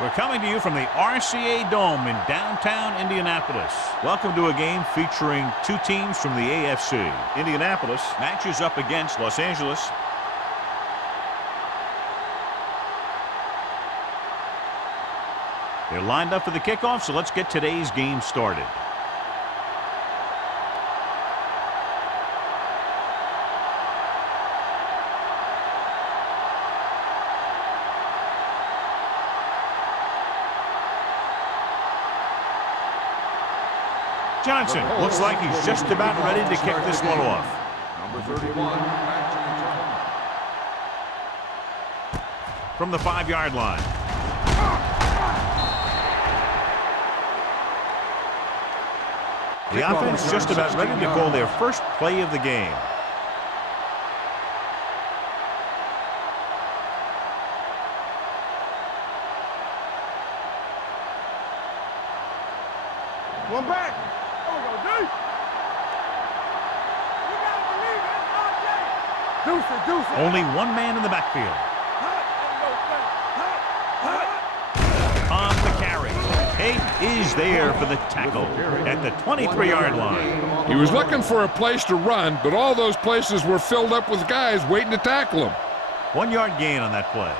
We're coming to you from the RCA Dome in downtown Indianapolis. Welcome to a game featuring two teams from the AFC. Indianapolis matches up against Los Angeles. They're lined up for the kickoff, so let's get today's game started. Johnson looks like he's just about ready to kick this one off. Number 31. From the 5-yard line. The offense just about ready to call their first play of the game. One back. Only one man in the backfield. On the carry. Tate is there for the tackle at the 23-yard line. He was looking for a place to run, but all those places were filled up with guys waiting to tackle him. 1-yard gain on that play.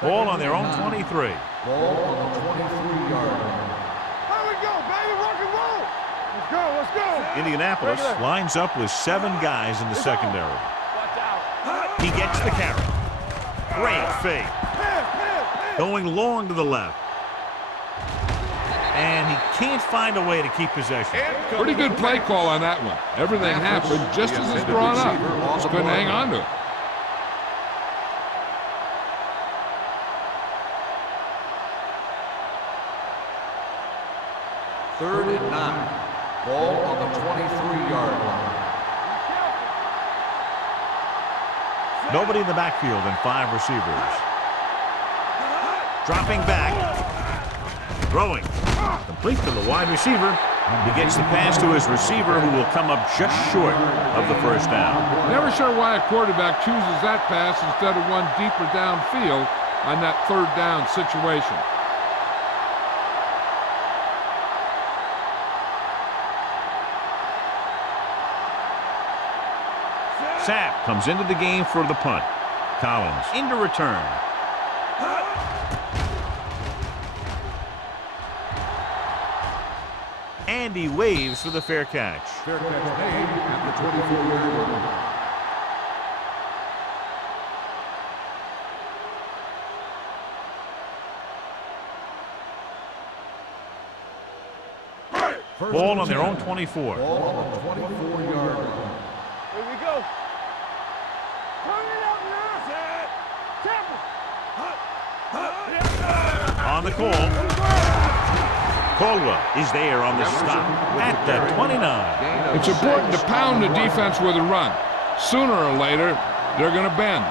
Ball on their own 23. Ball on the 23-yard line. There we go, baby. Rock and roll. Let's go. Let's go. Indianapolis lines up with 7 guys in the secondary. Watch out. He gets the carry. Great fake. Going long to the left. And he can't find a way to keep possession. Pretty good play call on that one. Everything happened just as it's drawn up. Just couldn't hang on to it. Third and 9. Ball on the 23-yard line. Nobody in the backfield and 5 receivers. Dropping back. Throwing. Complete to the wide receiver. He gets the pass to his receiver, who will come up just short of the first down. Never sure why a quarterback chooses that pass instead of one deeper downfield on that third down situation. Sapp comes into the game for the punt. Collins into return. And he waves for the fair catch. Fair catch made at the 24-yard line. Ball on their own 24. Ball on the 24-yard line. Here we go. Turn it up now. On the call. Caldwell is there on the stop at the 29. It's important to pound the defense with a run. Sooner or later, they're going to bend.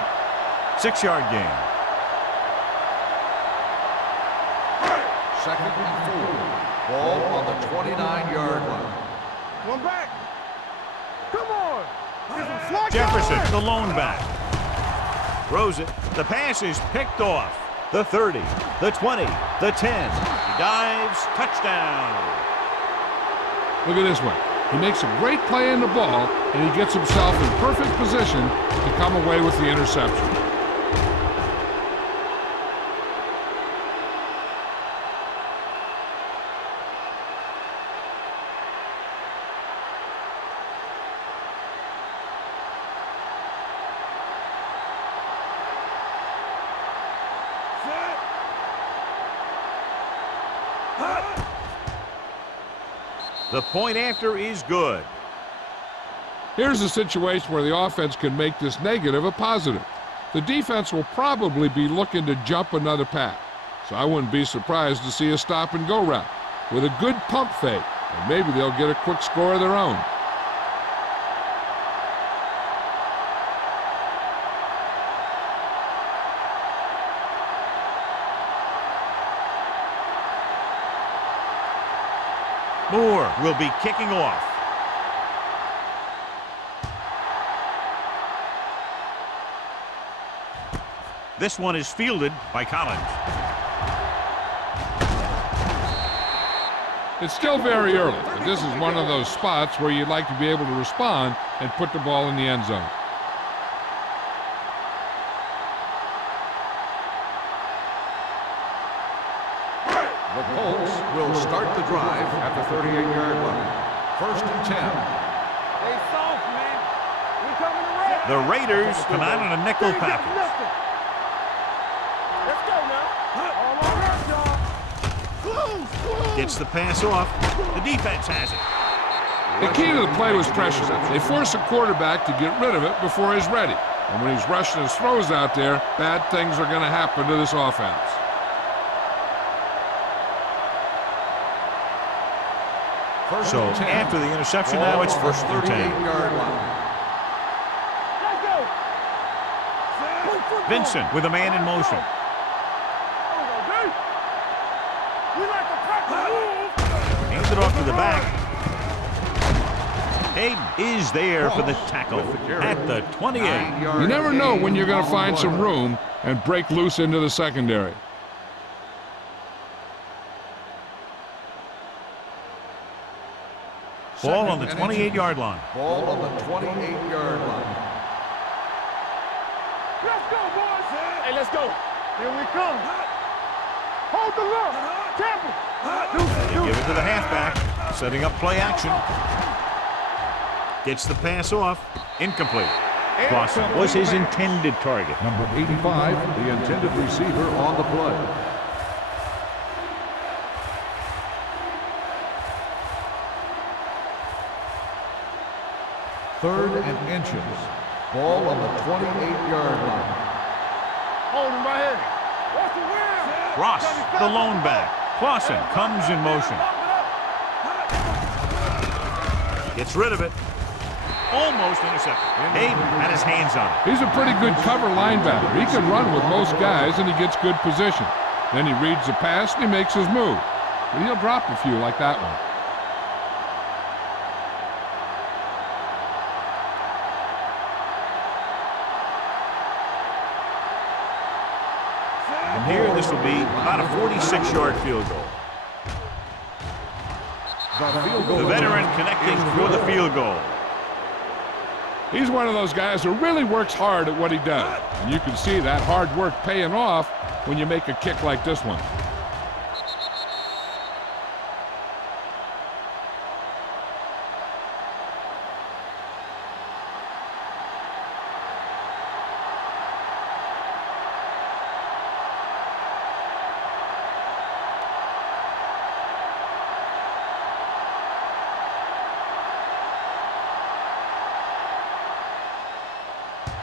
6-yard gain. Second and 4. Ball on the 29-yard line. One back. Come on. Get some Jefferson, the lone back. Throws it. The pass is picked off. The 30, the 20, the 10. He dives. Touchdown. Look at this one. He makes a great play in the ball, and he gets himself in perfect position to come away with the interception. The point after is good. Here's a situation where the offense can make this negative a positive. The defense will probably be looking to jump another pack, so I wouldn't be surprised to see a stop-and-go route with a good pump fake, and maybe they'll get a quick score of their own. Moore will be kicking off. This one is fielded by Collins. It's still very early, but this is one of those spots where you'd like to be able to respond and put the ball in the end zone. The Colts will start the drive at the 38-yard line. 1st and 10. Hey, soft, man. We coming to red. The Raiders come out in a nickel package. Let's go now. All on us, y'all. Gets the pass off. The defense has it. The key to the play was pressure. They force a quarterback to get rid of it before he's ready. And when he's rushing his throws out there, bad things are going to happen to this offense. So after the interception, now it's 1st and 10. Let's go. Vincent with a man in motion. We like to practice. Hands it off to the back. Hayden is there for the tackle at the 28. You never know when you're going to find some room and break loose into the secondary. Ball on the 28-yard line. Ball on the 28-yard line. Let's go, boys. Hey, let's go. Here we come. Hold the look. Tampa. Give it to the halfback. Setting up play action. Gets the pass off. Incomplete. Clausen was his intended target. Number 85, the intended receiver on the play. Third and inches. Ball on the 28-yard line. Hold him right here. Watch the wheel. Ross, the lone back. Clausen comes in motion. Gets rid of it. Almost intercepted. Hayden had his hands on it. He's a pretty good cover linebacker. He can run with most guys, and he gets good position. Then he reads the pass, and he makes his move. But he'll drop a few like that one. From here, this will be about a 46-yard field goal. The veteran connecting for the field goal. He's one of those guys who really works hard at what he does. And you can see that hard work paying off when you make a kick like this one.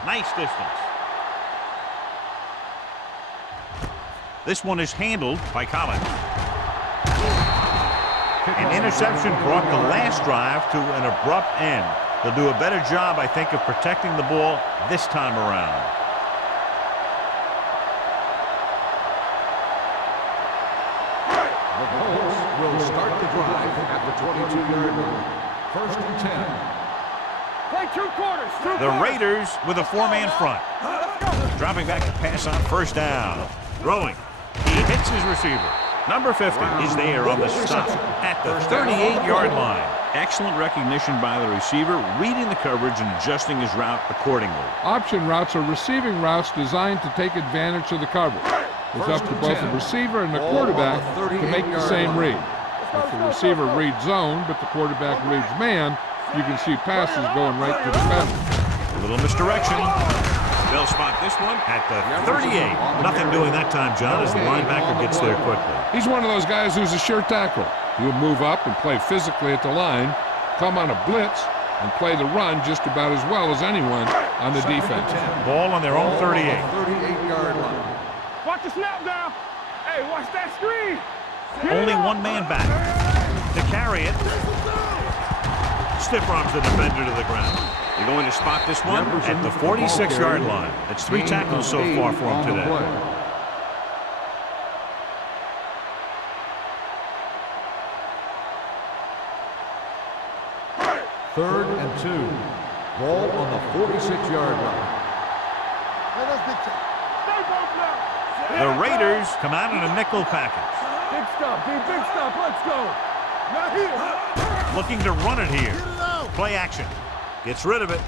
Nice distance. This one is handled by Collins. An interception brought the last drive to an abrupt end. They'll do a better job, I think, of protecting the ball this time around. The Colts will start the drive at the 22-yard line. 1st and 10. Play 2 quarters. The Raiders with a 4-man front. Dropping back to pass on 1st down. Throwing. He hits his receiver. Number 50 is there on the stop at the 38-yard line. Excellent recognition by the receiver, reading the coverage and adjusting his route accordingly. Option routes are receiving routes designed to take advantage of the coverage. It's up to both the receiver and the quarterback to make the same read. If the receiver reads zone, but the quarterback reads man, you can see passes going right to the defender. A little misdirection. They'll spot this one at the 38. Nothing doing that time, John, as the linebacker gets there quickly. He's one of those guys who's a sure tackler. He'll move up and play physically at the line, come on a blitz, and play the run just about as well as anyone on the defense. Ball on their own 38. 38-yard line. Watch the snap down. Hey, watch that screen. Only one man back to carry it. Stiff arms the defender to the ground. They're going to spot this one at the 46-yard line. It's 3 tackles so far for him today. 3rd and 2. Ball on the 46-yard line. Let us big time. The Raiders come out in a nickel package. Big stop, D. Big stop. Let's go. Not here. Looking to run it here. Play action. Gets rid of it.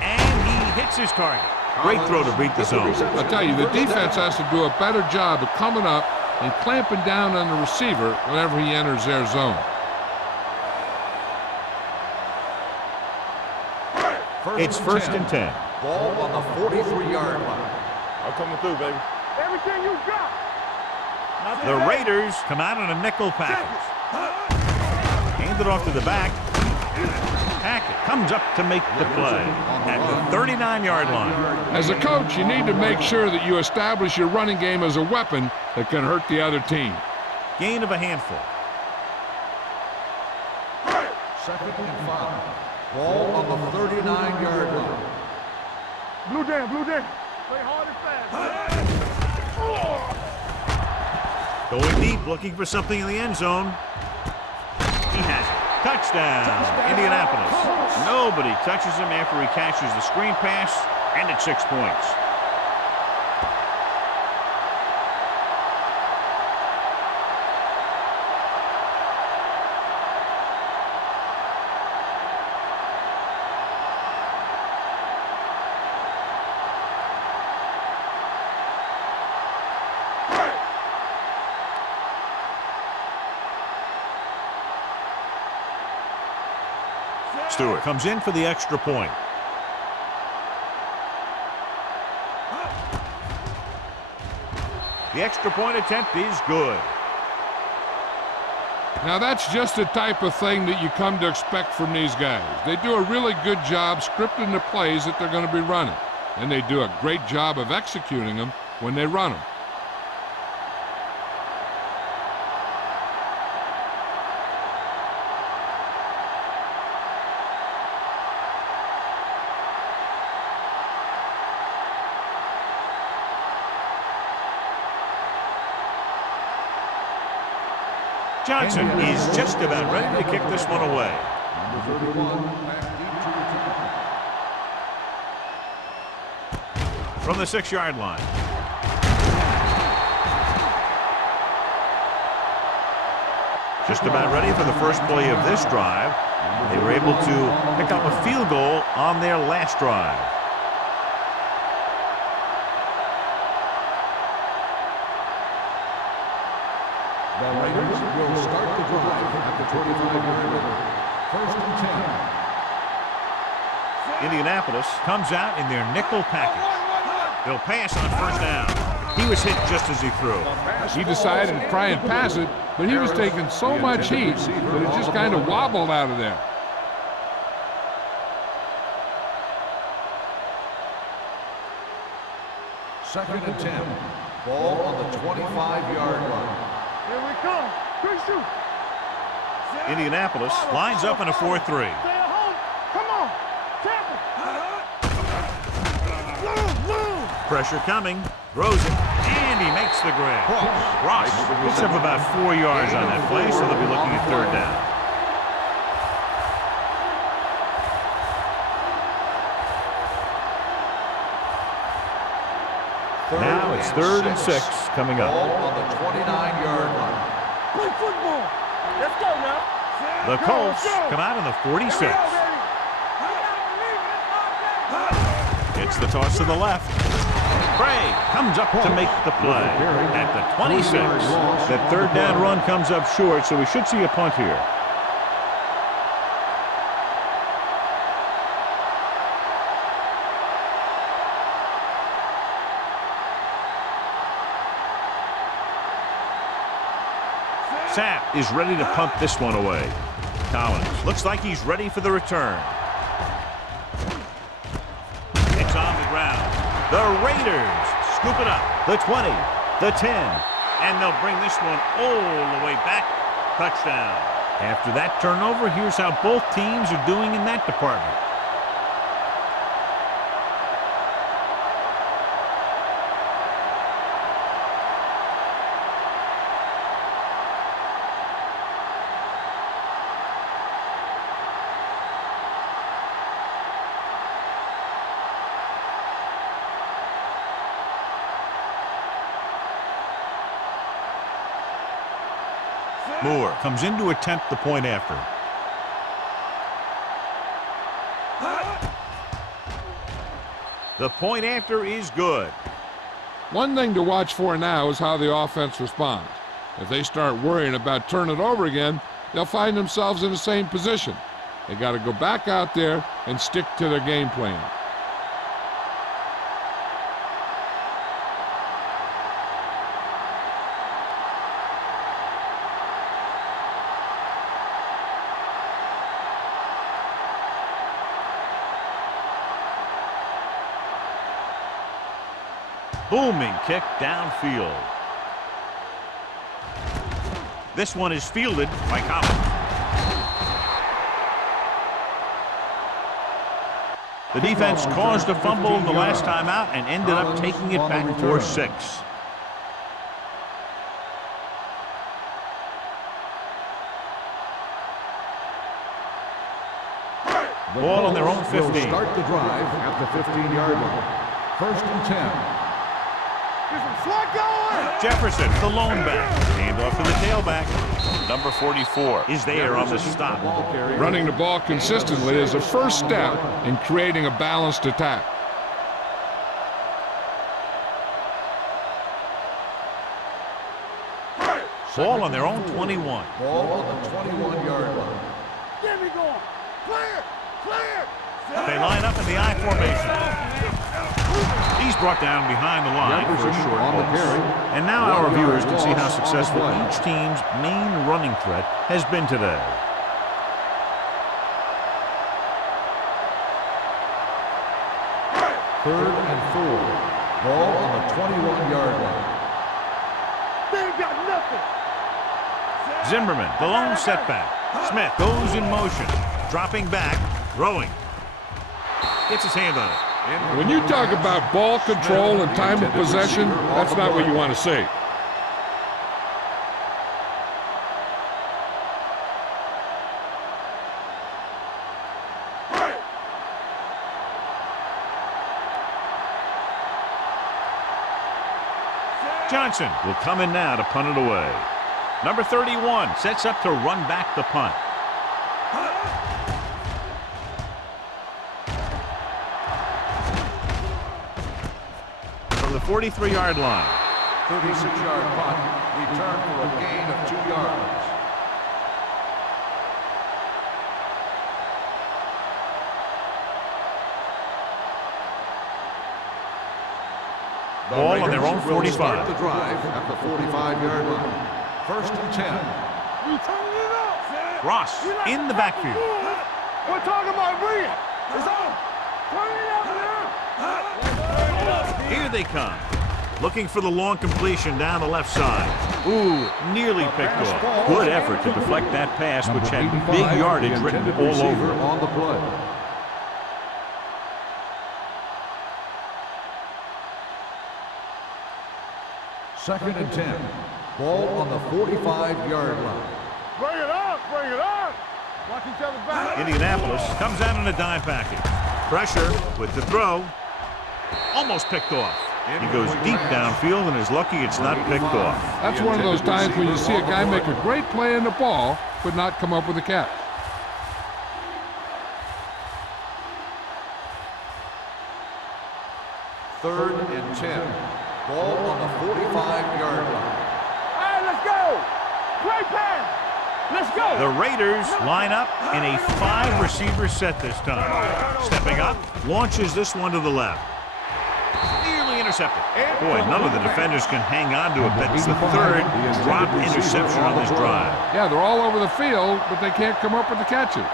And he hits his target. Great throw to beat the zone. I'll tell you, the defense has to do a better job of coming up and clamping down on the receiver whenever he enters their zone. It's first and 10. Ball on the 43-yard line. I'm coming through, baby. Everything you got. The Raiders come out in a nickel package. Hand it off to the back. Hackett comes up to make the play at the 39-yard line. As a coach, you need to make sure that you establish your running game as a weapon that can hurt the other team. Gain of a handful. Second and 5. Ball on the 39-yard line. Blue down, blue down. Play hard and fast. Going deep, looking for something in the end zone. He has it. Touchdown, Indianapolis. Nobody touches him after he catches the screen pass, and it's 6 points. Stewart comes in for the extra point. The extra point attempt is good. Now that's just the type of thing that you come to expect from these guys. They do a really good job scripting the plays that they're going to be running, and they do a great job of executing them when they run them. Johnson is just about ready to kick this one away. Number 31, back deep to return. From the 6-yard line. Just about ready for the first play of this drive. They were able to pick up a field goal on their last drive. The Raiders will start the drive at the 25-yard line. First and 10. Indianapolis comes out in their nickel package. They'll pass on first down. He was hit just as he threw. He decided to try and pass it, but he was taking so much heat that it just kind of wobbled out of there. Second and 10. Ball on the 25-yard line. Here we come. Quick shoot. Indianapolis lines up in a 4-3. Stay at home. Come on. Tackle. Pressure coming. Throws it. And he makes the grab. Ross picks up about 4 yards on that play, so they'll be looking at third down. Now it's third and 6 coming up. Ball on the 29-yard line. Play football. Let's go now. The Colts come out in the 46. It's the toss to the left. Craig comes up to make the play at the 26. That third down run comes up short, so we should see a punt here. Sapp is ready to punt this one away. Collins looks like he's ready for the return. It's on the ground. The Raiders scoop it up. The 20, the 10, and they'll bring this one all the way back. Touchdown. After that turnover, here's how both teams are doing in that department. Moore comes in to attempt the point after. The point after is good. One thing to watch for now is how the offense responds. If they start worrying about turning it over again, they'll find themselves in the same position. They got to go back out there and stick to their game plan. Booming kick downfield. This one is fielded by Collins. The defense caused a fumble the last time out and ended up taking it back for 6. Ball on their own 15. Will start the drive at the 15-yard line. 1st and 10. Jefferson, the lone back. Hand off to the tailback. Number 44 is there on the stop. Running the ball consistently is the first step in creating a balanced attack. Ball on their own 21. Ball on the 21-yard line. Get me going. Clear. Clear. They line up in the I formation. He's brought down behind the line for a short loss. And now our viewers can see how successful each team's main running threat has been today. Third and 4. Ball on the 21-yard line. They ain't got nothing. Zimmerman, the lone setback. Smith goes in motion, dropping back, throwing. Gets his hand on it. When you talk about ball control and time of possession, that's not what you want to see. Johnson will come in now to punt it away. Number 31 sets up to run back the punt. From the 43-yard line. 36-yard punt. Return for a gain of 2 yards. Ball on their own 45. Start the drive at the 45-yard line. 1st and 10. You turning it up. Ross in the backfield. We're talking about bringing. It's on. Turn it up now. Here they come. Looking for the long completion down the left side. Ooh, nearly picked off. Good effort to deflect that pass, which had big yardage written all over it. On the play. Second and 10. Ball on the 45-yard line. Bring it up. Bring it up. Watch each other back. Indianapolis comes out in a dime package. Pressure with the throw. Almost picked off. He goes deep downfield and is lucky it's not picked off. That's one of those times when you see a guy make a great play in the ball, but not come up with a catch. Third and 10. Ball on the 45-yard line. All right, let's go. Great pass. Let's go. The Raiders line up in a 5-receiver set this time. Stepping up, launches this one to the left. Nearly intercepted. Boy, none of the defenders can hang on to it. That's the 3rd drop interception on this drive. Yeah, they're all over the field, but they can't come up with the catches.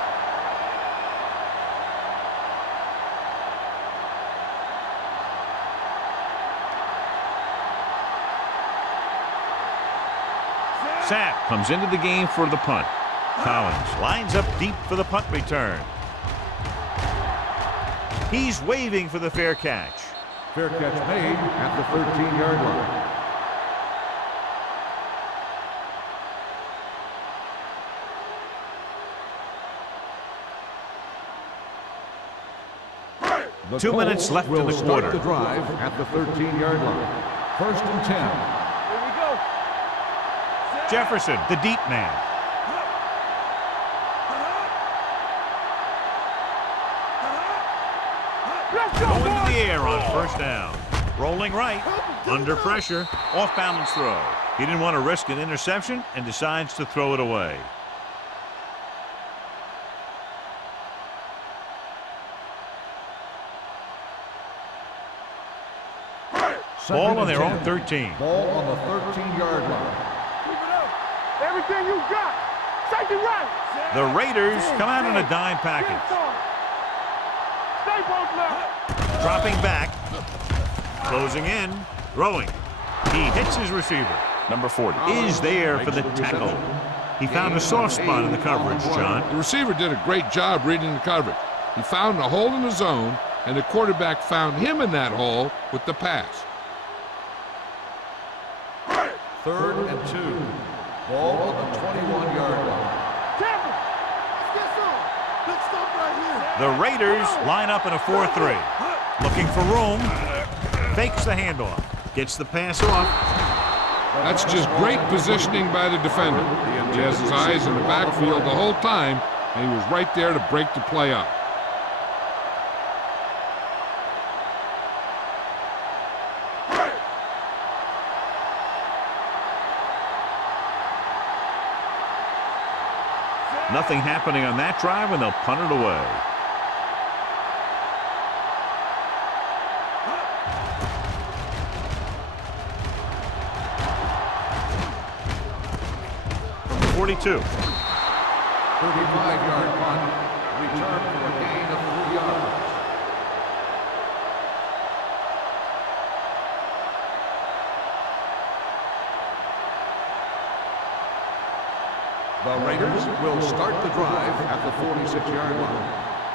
Sapp comes into the game for the punt. Collins lines up deep for the punt return. He's waving for the fair catch. Fair catch made at the 13-yard line. The 2 minutes left in the Start quarter. the drive at the 13-yard line. 1st and 10. Here we go. Jefferson, the deep man. Going to the air on first down. Rolling right, under pressure, off-balance throw. He didn't want to risk an interception and decides to throw it away. Ball on their own 13. Ball on the 13-yard line. Keep it up. Everything you got. Take it right. The Raiders come out in a dime package. Stay both left. Dropping back. Closing in. Throwing. He hits his receiver. Number 40 is there for the tackle. He found a soft spot in the coverage, John. The receiver did a great job reading the coverage. He found a hole in the zone, and the quarterback found him in that hole with the pass. 3rd and 2. Ball on the 21-yard line. The Raiders line up in a 4-3. Looking for room. Fakes the handoff. Gets the pass off. That's just great positioning by the defender. He has his eyes in the backfield the whole time, and he was right there to break the play up. Nothing happening on that drive, and they'll punt it away. From 42. 35-yard punt. Return for a gain of 3 yards. The Raiders will start the drive at the 46-yard line.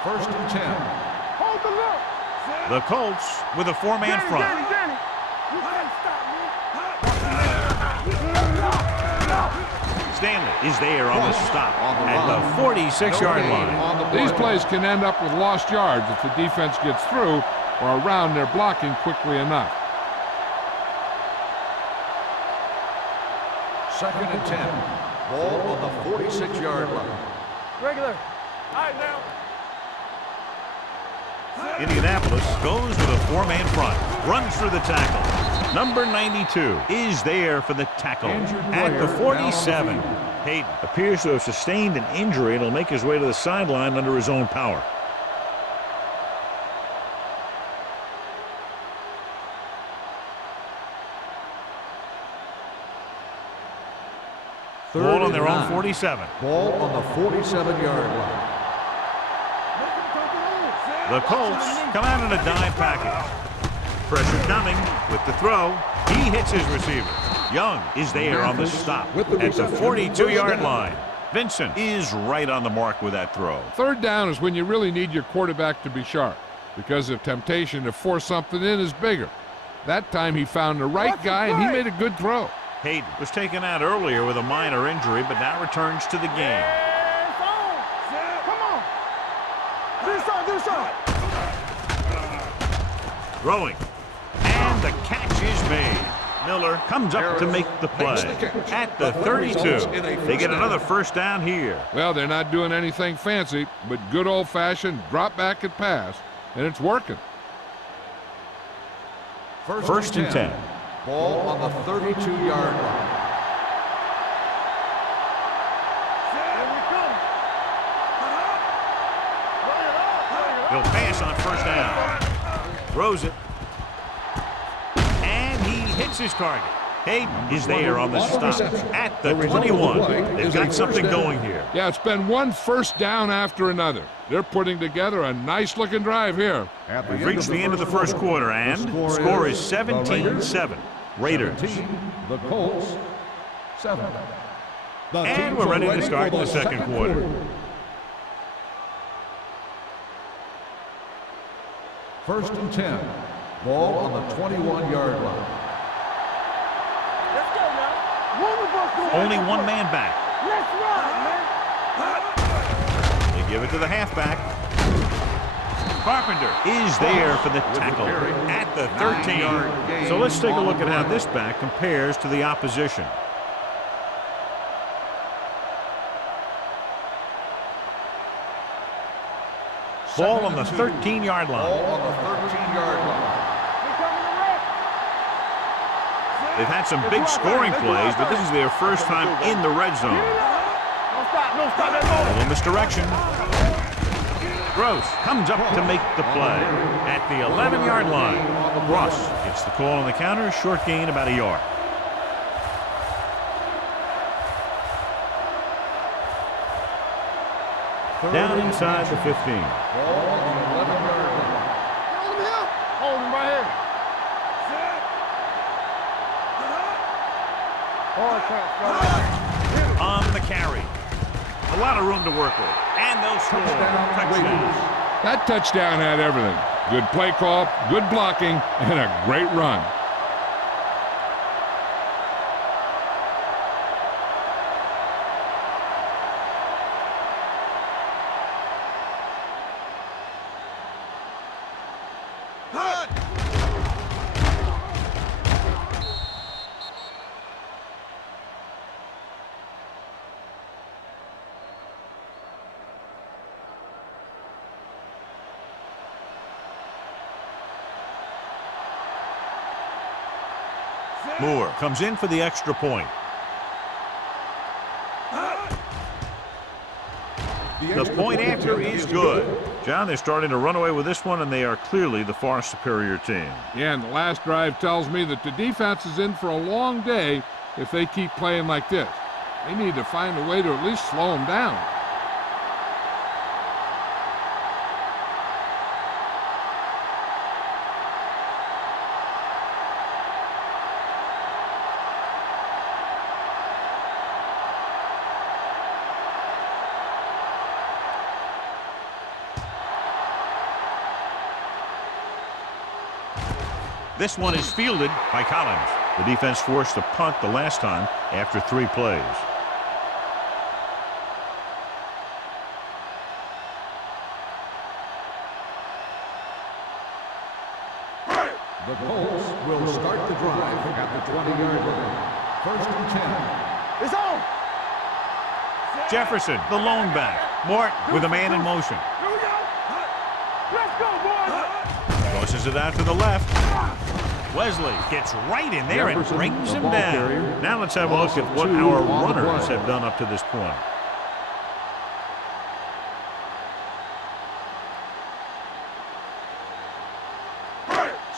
1st and 10. Hold the look. The Colts with a 4-man front. Danny. You can't stop me. Stanley is there on the stop at the 46-yard line. These plays can end up with lost yards if the defense gets through or around their blocking quickly enough. 2nd and 10. Ball on the 46-yard line. Regular. All right, now. Indianapolis goes with a 4-man front. Runs through the tackle. Number 92 is there for the tackle at the 47. Hayden appears to have sustained an injury and will make his way to the sideline under his own power. Ball on their own 47. Ball on the 47-yard line. The Colts come out in a dime package. Pressure coming with the throw. He hits his receiver. Young is there on the stop at the 42-yard line. Vincent is right on the mark with that throw. 3rd down is when you really need your quarterback to be sharp because the temptation to force something in is bigger. That time he found the right guy and he made a good throw. Hayden was taken out earlier with a minor injury, but now returns to the game. Come on. Do something. Throwing. And the catch is made. Miller comes up to make the play at the 32. They get another 1st down here. Well, they're not doing anything fancy, but good old-fashioned drop back and pass, and it's working. 1st and 10. Ball on the 32-yard line. He'll pass on 1st down. Throws it. And he hits his target. Hayden is there on the stop at the 21. They've got something going here. Yeah, it's been one 1st down after another. They're putting together a nice-looking drive here. We've reached the end of the 1st quarter, and score is 17-7. Raiders. The Colts, 7. And we're ready to start the 2nd quarter. 1st and 10. Ball on the 21-yard line. Let's go now. One of us go. Only one man back. Let's ride, man. They give it to the halfback. Carpenter is there for the tackle at the 13. So let's take a look at how this back compares to the opposition. Ball on the 13-yard line. Ball on the 13-yard line. They've had some big scoring plays, but this is their first time in the red zone. No stop that ball. Little misdirection. Gross comes up to make the play at the 11-yard line. Ross gets the call on the counter, short gain about a yard. Down inside the 15. Ball on the 11-yard line. Hold him right here. On the carry. A lot of room to work with. And they'll score. Touchdown. That touchdown had everything. Good play call, good blocking, and a great run. Moore comes in for the extra point. The point after is good. John, they're starting to run away with this one, and they are clearly the far superior team. Yeah, and the last drive tells me that the defense is in for a long day if they keep playing like this. They need to find a way to at least slow them down. This one is fielded by Collins. The defense forced a punt the last time after 3 plays. The Colts will start the drive at the 20-yard line. 1st and 10. It's on. Jefferson, the lone back. Mort with a man in motion. Here we go. Let's go, boys. Tosses it out to the left. Wesley gets right in there and Jefferson, brings the him ball down. carrier. Now let's have a look at what Two our on the runners play. have done up to this point.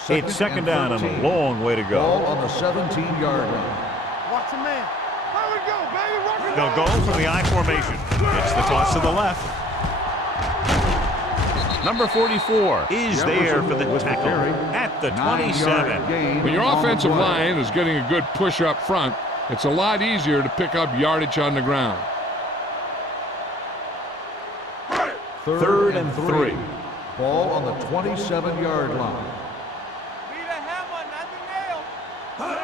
It's second down and a long way to Ball go. on the 17-yard line. Watch the man. There we go, baby. Rock it They'll go from the I formation. It's the toss to the left. Number 44 is there for the tackle at the 27. When your offensive line is getting a good push up front, it's a lot easier to pick up yardage on the ground. 3rd and 3. Ball on the 27-yard line.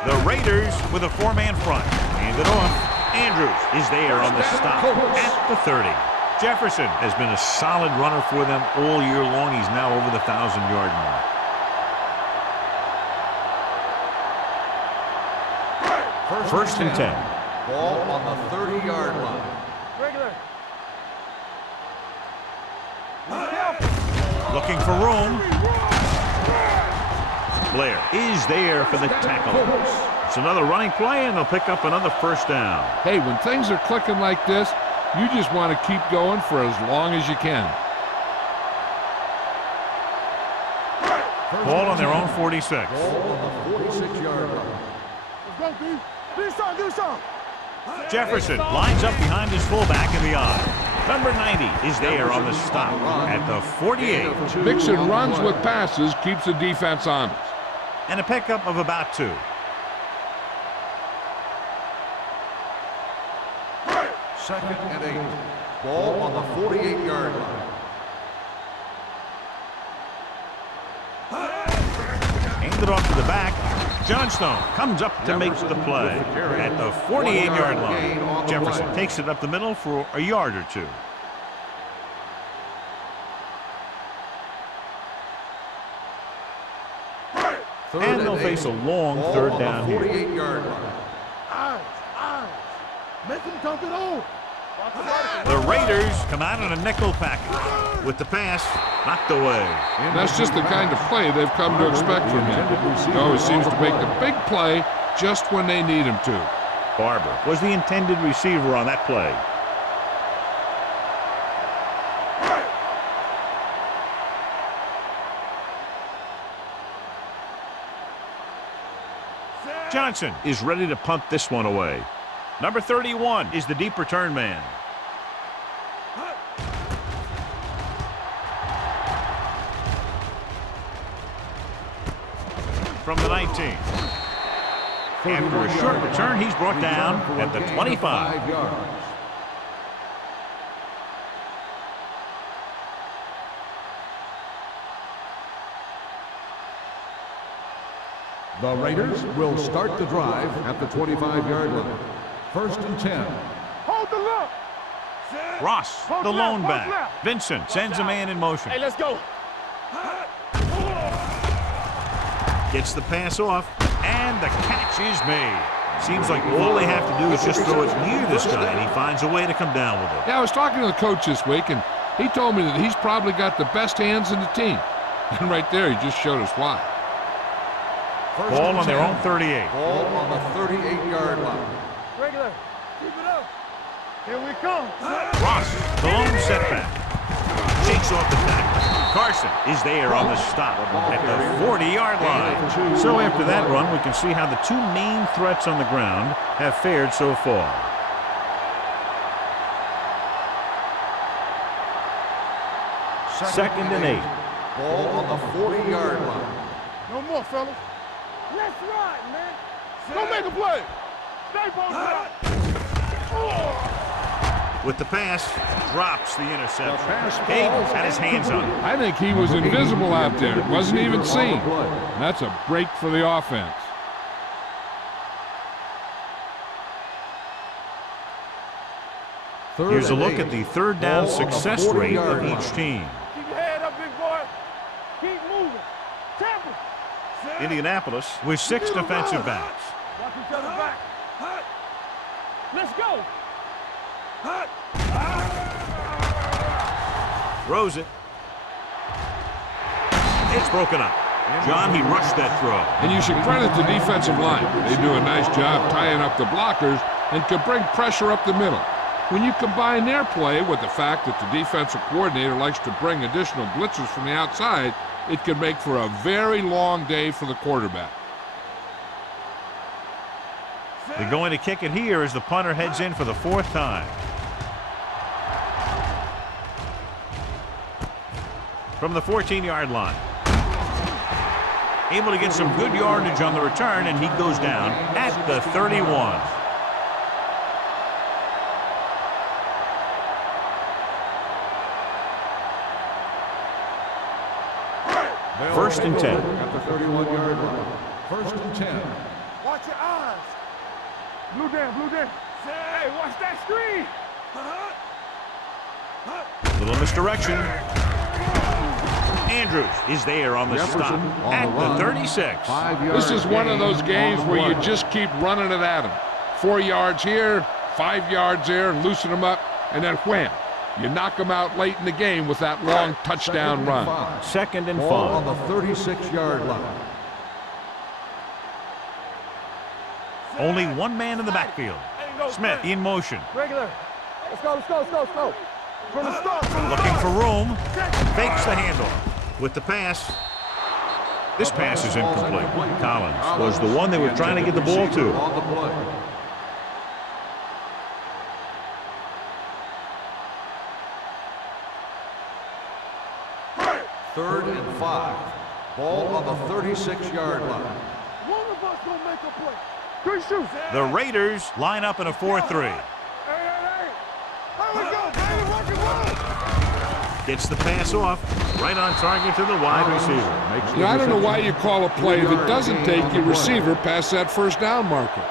The Raiders with a 4-man front. Hand it off. Andrews is there on the stop at the 30. Jefferson has been a solid runner for them all year long. He's now over the 1,000-yard mark. 1st and 10. Ball on the 30-yard line. Regular. Looking for room. Blair is there for the tackle. It's another running play, and they'll pick up another 1st down. Hey, when things are clicking like this, you just want to keep going for as long as you can. Ball on their own 46. Ball on the 46-yard line. Let's go, D. Do something, do something. Jefferson lines up behind his fullback in the I. Number 90 is there on the stop at the 48. Mixing runs with passes keeps the defense honest. And a pickup of about 2. 2nd and 8. Ball on the 48-yard line. Handed off to the back. Johnstone comes up to make the play at the 48-yard line. Jefferson takes it up the middle for a yard or 2. And they'll face a long 3rd down here. 48-yard line. Eyes. Make him dump it on. The Raiders come out in a nickel package. With the pass, knocked away. That's just the kind of play they've come to expect from him. He always seems to make the big play just when they need him to. Barber was the intended receiver on that play. Johnson is ready to punt this one away. Number 31 is the deep return man. From the 19. After a short return, he's brought down at the 25. The Raiders will start the drive at the 25-yard line. 1st and 10. Hold the look. Ross, the lone back. Vincent sends a man in motion. Hey, let's go. Gets the pass off, and the catch is made. Seems like all they have to do is just throw it near this guy, and he finds a way to come down with it. Yeah, I was talking to the coach this week, and he told me that he's probably got the best hands in the team. And right there, he just showed us why. Ball on their own 38. Ball on the 38-yard line. Regular. Keep it up. Here we come. Ross, the lone setback. Shakes off the tackle. Carson is there on the stop at the 40-yard line. So after that run, we can see how the two main threats on the ground have fared so far. Second and 8. Ball on the 40-yard line. No more, fellas. Let's ride, man. Go make a play. Stay posted up. With the pass, drops the interception. Hayden had his hands on it. I think he was invisible out there. Wasn't even seen. And that's a break for the offense. Here's a look at the third down success rate of each team. Keep your head up, big boy. Keep moving. Temple. Indianapolis with 6 defensive backs. Watch each other back. Let's go. Throws it. It's broken up. John, he rushed that throw. And you should credit the defensive line. They do a nice job tying up the blockers and can bring pressure up the middle. When you combine their play with the fact that the defensive coordinator likes to bring additional blitzes from the outside, it can make for a very long day for the quarterback. They're going to kick it here as the punter heads in for the 4th time. From the 14-yard line. Able to get some good yardage on the return, and he goes down at the 31. First and 10. At the 31-yard line. 1st and 10. Watch your eyes. Blue down. Hey, watch that screen. Little misdirection. Andrews is there on the stop at the 36. This is one of those games where you just keep running it at them. 4 yards here, 5 yards there, loosen them up, and then wham. You knock them out late in the game with that long touchdown run. 2nd and 5. Ball on the 36-yard line. Only one man in the backfield. Smith in motion. Regular. Let's go. From the start. Looking for room. Fakes the handoff. With the pass. This pass is incomplete. Collins was the one they were trying to get the ball to. On the play. Third and 5. Ball on the 36-yard line. One of us gonna make a play. Good shoot. The Raiders line up in a 4-3. Hey. There we go, baby. Rock and roll. Gets the pass off. Right on target to the wide receiver. I don't know why you call a play that doesn't take your receiver past that first down marker.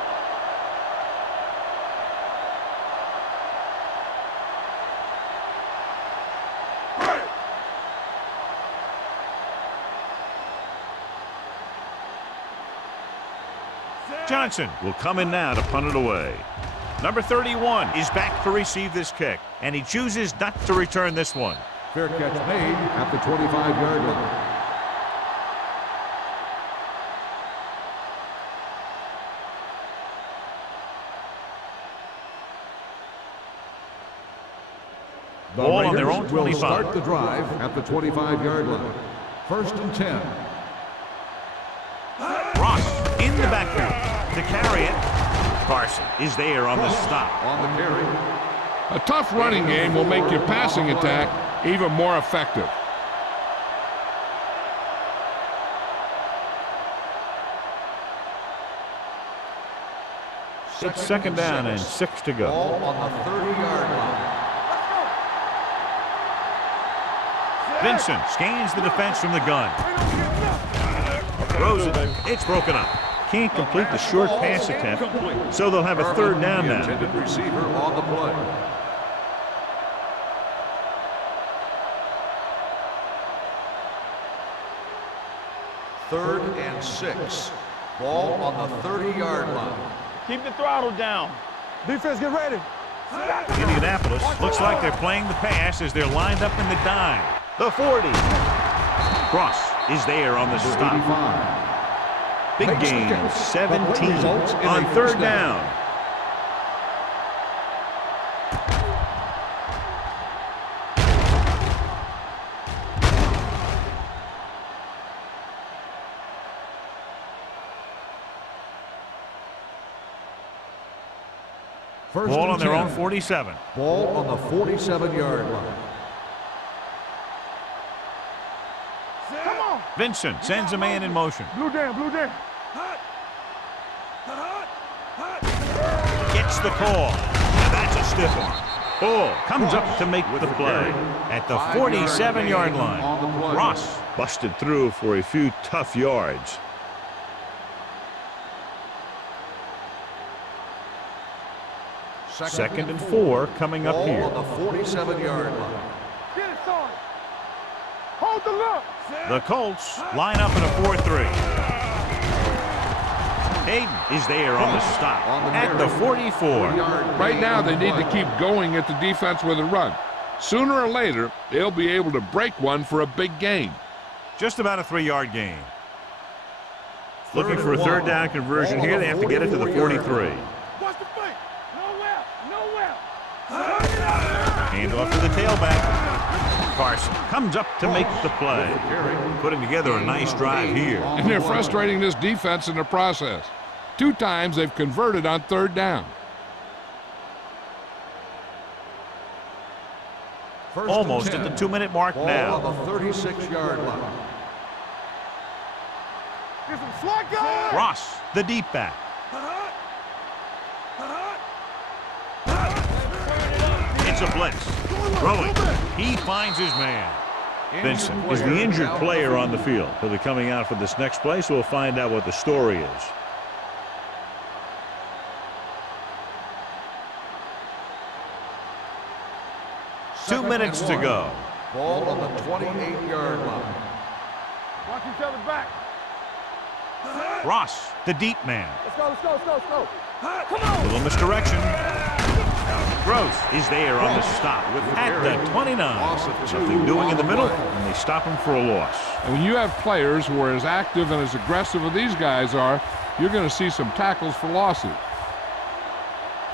Johnson will come in now to punt it away. Number 31 is back to receive this kick, and he chooses not to return this one. Fair catch made at the 25-yard line. The Ball on Raiders their own will 25. start the drive at the 25-yard line. 1st and 10. Ross in the backfield to carry it. Carson is there on the stop. On the carry. A tough running game will make your passing attack even more effective. It's 2nd down and 6 to go. Ball on the 30-yard line. Vincent scans the defense from the gun. Throws it. It's broken up. Can't complete the short pass attempt, so they'll have a 3rd down The now. intended receiver on the play. Third and 6. Ball on the 30-yard line. Keep the throttle down. Defense, get ready. Indianapolis looks like they're playing the pass as they're lined up in the dime. The 40. Cross is there on the stop. 85. Big gain, 17 on 3rd down. Ball on their own 47. Ball on the 47-yard line. Come on. Vincent sends a man in motion. Blue down, blue down. Gets the call. Now that's a stiff one. Ball comes up to make the play at the 47-yard line. Ross busted through for a few tough yards. Second and 4 coming up Ball here. on the 47-yard line. Get it, son. Hold the look. The Colts line up in a 4-3. Hayden is there on the stop at the 44. Right now, they need to keep going at the defense with a run. Sooner or later, they'll be able to break one for a big gain. Just about a 3-yard gain. Looking for a 3rd down conversion here. They have to get it to the 43. Watch the fake. Nowhere, nowhere. Hand off to the tailback. Carson comes up to make the play. Putting together a nice drive here. And they're frustrating this defense in the process. 2 times they've converted on 3rd down. Almost at the 2-minute mark now. Ball on the 36-yard line. Get some slot going. Ross, the deep back. It's a blitz. Throwing. He finds his man. Vincent is the injured player on the field. He'll be coming out for this next play, so we'll find out what the story is. Two minutes to go. Ball on the 28-yard line. Watch each other back. Ross, the deep man. Let's go, let's go, let's go, let's go. Come on. Little misdirection. Gross is there on the stop at the 29. Nothing doing in the middle, and they stop him for a loss. And when you have players who are as active and as aggressive as these guys are, you're going to see some tackles for losses.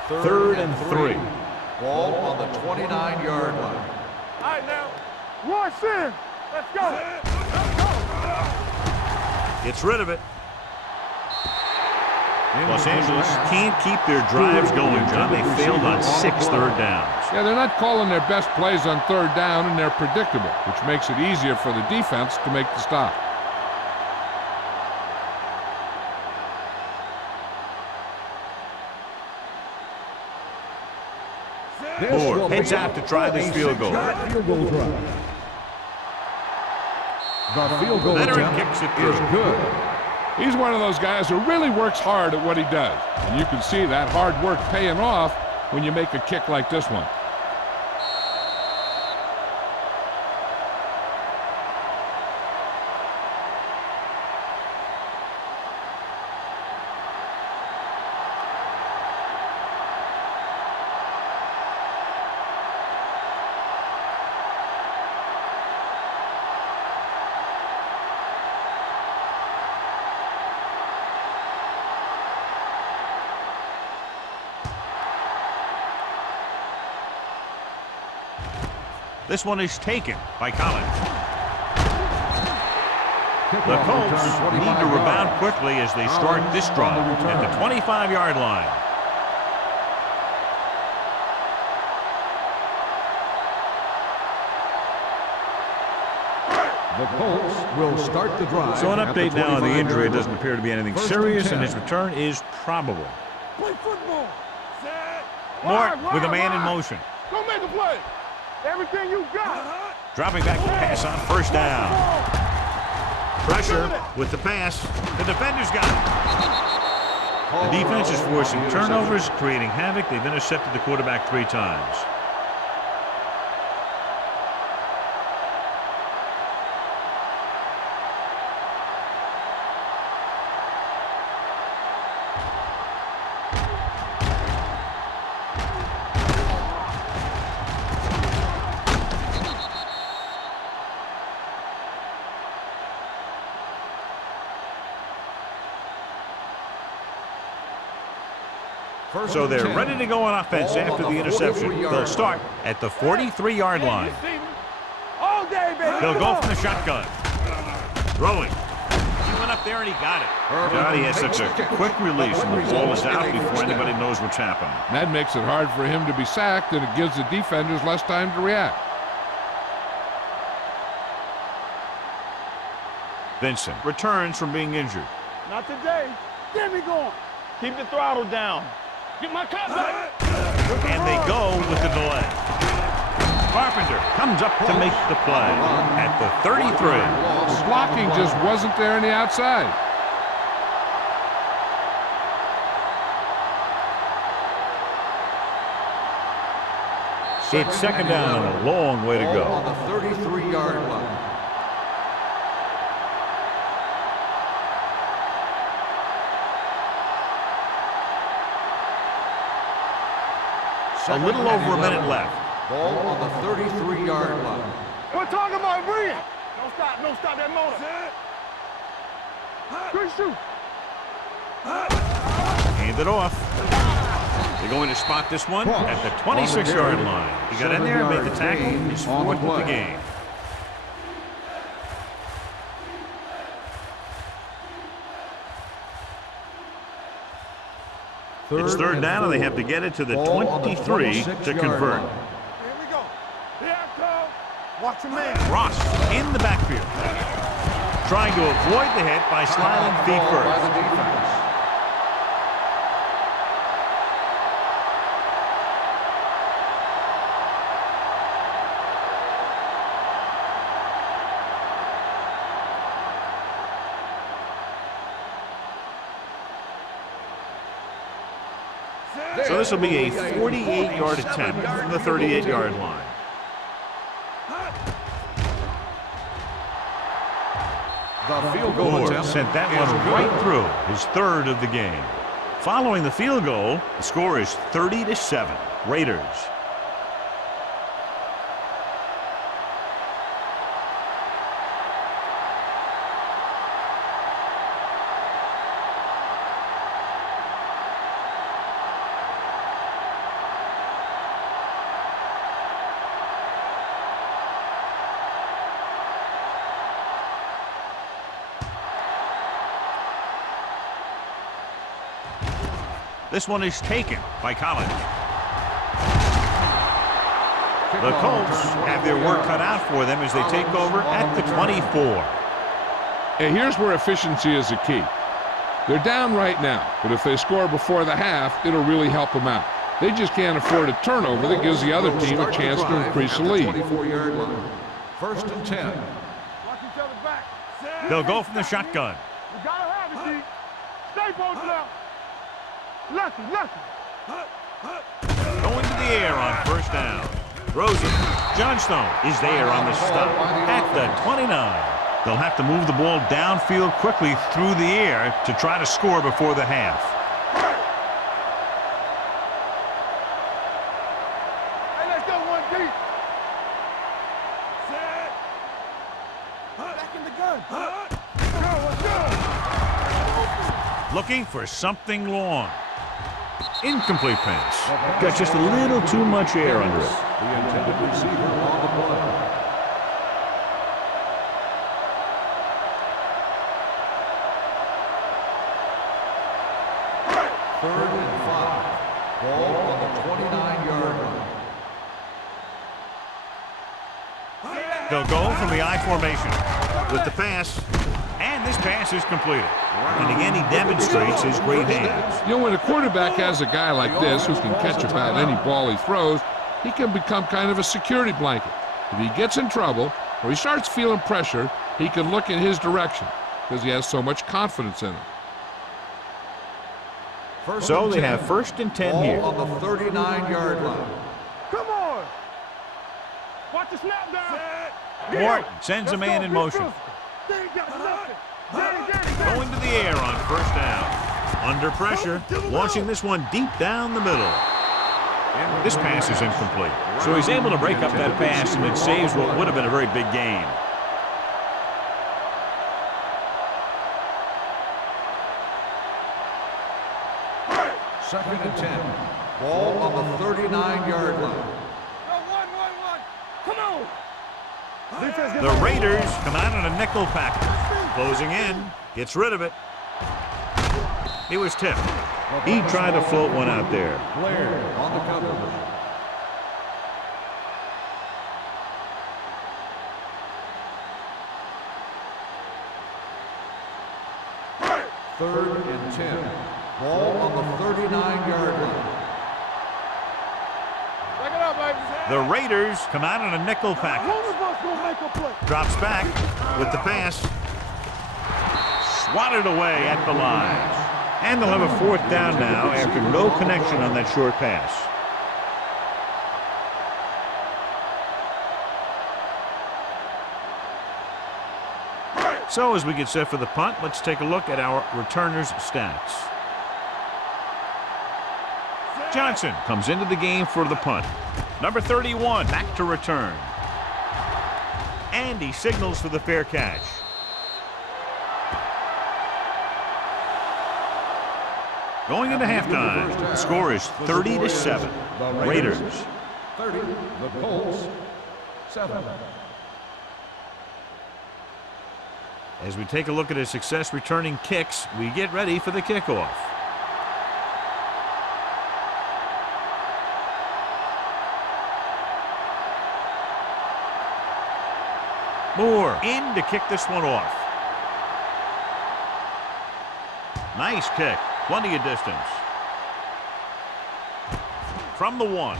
3rd and 3. Ball on the 29-yard line. All right, now. Rush in. Let's go. Gets rid of it. Los Angeles can't keep their drives going, John. They failed on 6 3rd downs. Yeah, they're not calling their best plays on 3rd down, and they're predictable, which makes it easier for the defense to make the stop. Moore heads out to try this field goal. Field goal drive. The field goal Veteran attempt kicks it through. is good. He's one of those guys who really works hard at what he does. And you can see that hard work paying off when you make a kick like this one. This one is taken by Collins. The Kickoff Colts return, need 25 to rebound yards. quickly as they start this drive at the 25-yard line. The Colts will start the drive. So an at update now on the injury. It 25-yard doesn't line. appear to be anything First and serious, and 10. his return is probable. Play football. Set. Mort Wide, with a wide, man in wide. motion. Go make a play. Everything you got. Dropping back to pass on first down. Pressure with the pass. The defender's got it. The defense is forcing turnovers, creating havoc. They've intercepted the quarterback 3 times. So they're ready to go on offense after the interception. They'll start at the 43-yard line. All day, baby. They'll go from the shotgun. Throwing. He went up there and he got it. God, he has such a quick release, and the ball is out before anybody knows what's happened. That makes it hard for him to be sacked, and it gives the defenders less time to react. Vincent returns from being injured. Not today. Get me going. Keep the throttle down. Get my cut back. And they go with the delay. Carpenter comes up to make the play at the 33. The blocking just wasn't there on the outside. It's second down and a long way to go. On the 33-yard line. A little over a minute left. Ball on the 33-yard line. We're talking about breathing. Don't stop that motor. Good shoot. Hand it off. They're going to spot this one at the 26-yard line. He got in there and made the tackle. He's fourth of the game. It's third down, and they have to get it to the 23 to convert. Here we go. Here I come. Watch your man. Ross in the backfield. Trying to avoid the hit by sliding feet Ball by first. the defense. So this will be a 48-yard attempt from the 38-yard line. The field goal Moore attempt sent that is one good. right through, his third of the game. Following the field goal, the score is 30-7. Raiders. This one is taken by Collins. The Colts have their work cut out for them as they take over at the 24. And here's where efficiency is the key. They're down right now, but if they score before the half, it'll really help them out. They just can't afford a turnover that gives the other team a chance to increase the lead. 24-yard line. First and 10. Watch each other back. They'll go from the shotgun. You gotta have it, D. Stay posted up. Lucky. Going to the air on first down. Rosen. Johnstone is there on the stop at the 29. They'll have to move the ball downfield quickly through the air to try to score before the half. Hey, let's go one deep. Set. Back in the gun. Let's go. Looking for something long. Incomplete pass. Got just a little too much air under it. The intended receiver on the play. Third and 5. Ball on the 29-yard line. They'll go from the I formation with the pass, and this pass is completed. And again, he demonstrates his great hands. You know, when a quarterback has a guy like this who can catch about any ball he throws, he can become kind of a security blanket. If he gets in trouble or he starts feeling pressure, he can look in his direction because he has so much confidence in him. So they have 1st and 10 here. Ball on the 39-yard line. Come on. Watch the snap down. Morton sends a man in motion. They ain't got nothing. They Going to the air on 1st down. Under pressure, launching this one deep down the middle. This pass is incomplete. So he's able to break up that pass, and it saves what would have been a very big gain. Second and 10. Ball on the 39-yard line. Come on. The Raiders come out in a nickel package. Closing in, gets rid of it. He was tipped. He tried to float one out there. Blair on the cover. Third and 10. Ball on the 39-yard line. Back it up, baby. The Raiders come out in a nickel package. One of us gonna make a play. Drops back with the pass. Swatted away at the line. And they'll have a 4th down now after no connection on that short pass. So as we get set for the punt, let's take a look at our returners' stats. Johnson comes into the game for the punt. Number 31 back to return. And he signals for the fair catch. Going into halftime, the score is 30-7. Raiders. 30. The Colts. 7. As we take a look at his success returning kicks, we get ready for the kickoff. Moore in to kick this one off. Nice kick. Plenty of distance. From the 1.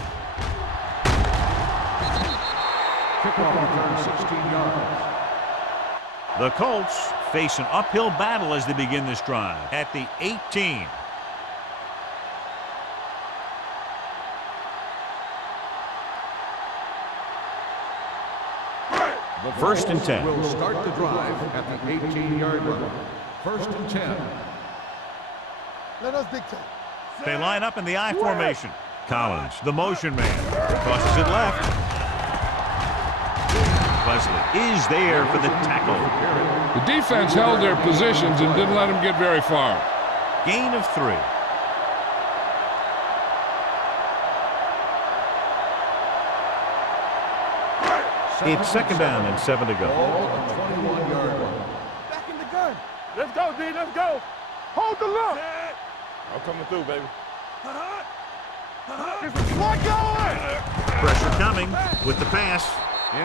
Kickoff return 16 yards. The Colts face an uphill battle as they begin this drive at the 18. The 1st and 10. Will start the drive at the 18-yard line. 1st and 10. Let us dictate. They line up in the I formation. Collins, the motion man, crosses it left. Wesley is there for the tackle. The defense held their positions and didn't let them get very far. Gain of 3. It's 2nd down and 7 to go. Ball on the 21-yard line. Back in the gun. Let's go, D. Let's go. Hold the look. I'm coming through, baby. What going? Pressure coming with the pass.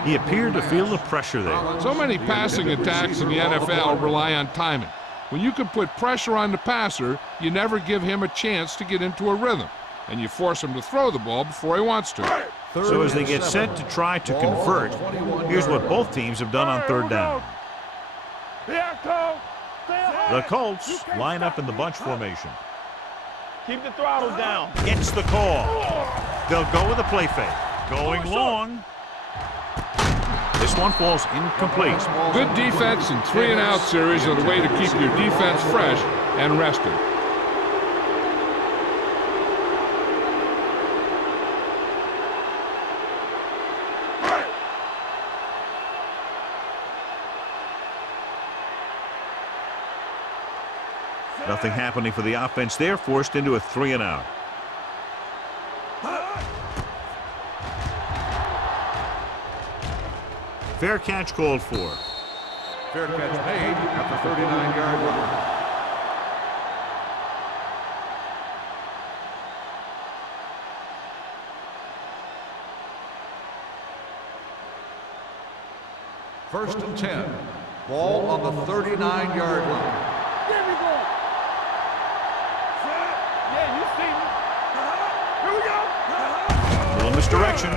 He appeared to feel the pressure there. So many passing attacks in the NFL rely on timing. When you can put pressure on the passer, you never give him a chance to get into a rhythm, and you force him to throw the ball before he wants to. So as they get set to try to convert, here's what both teams have done on 3rd down. The Colts line up in the bunch formation. Keep the throttle down. Gets the call. They'll go with a play fake. Going long. This one falls incomplete. Good defense and 3-and-out series are the way to keep your defense fresh and rested. Nothing happening for the offense there, forced into a 3-and-out. Fair catch called for. Fair catch made at the 39-yard line. First and 10. Ball on the 39-yard line. There we go. Yeah, you see me. Here we go. Little misdirection.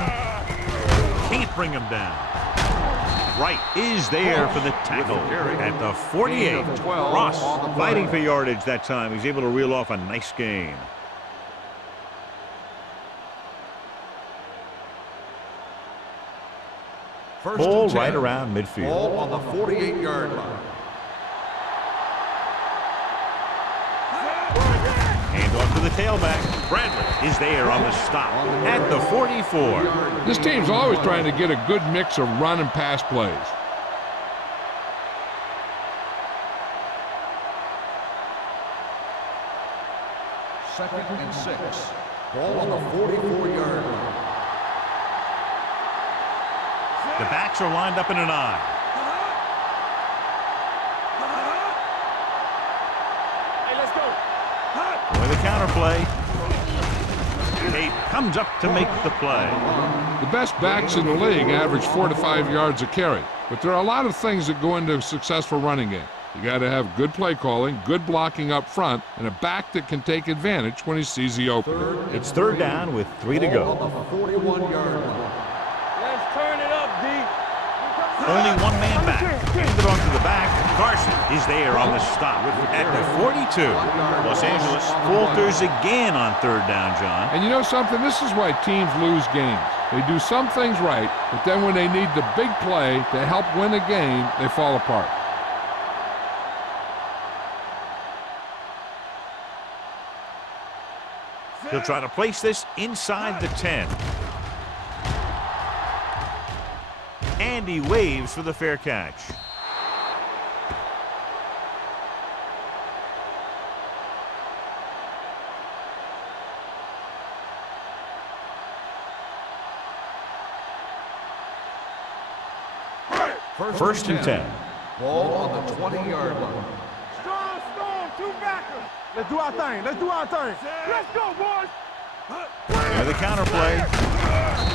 Can't bring him down. Wright is there for the tackle at the 48. Ross fighting for yardage that time. He's able to reel off a nice gain. Ball right around midfield. Ball on the 48-yard line. Hand off to the tailback. Bradley is there on the stop at the 44. This team's always trying to get a good mix of run and pass plays. Second and 6. Ball on the 44-yard line. The backs are lined up in an I. Hey, let's go. With a counter play. Tate comes up to make the play. The best backs in the league average 4 to 5 yards a carry. But there are a lot of things that go into a successful running game. You got to have good play calling, good blocking up front, and a back that can take advantage when he sees the opening. It's third down with 3 to go. On the 41-yard line. Let's turn it up, D. Only one man back. Handed off to the back. Carson is there on the stop at the 42. Los Angeles falters again on third down, John. And you know something? This is why teams lose games. They do some things right, but then when they need the big play to help win a game, they fall apart. He'll try to place this inside the 10. And he waves for the fair catch. First and 10. Ball on the 20-yard line. Strong, two backers. Let's do our thing. Let's do our thing. Let's go, boys. With a counter play.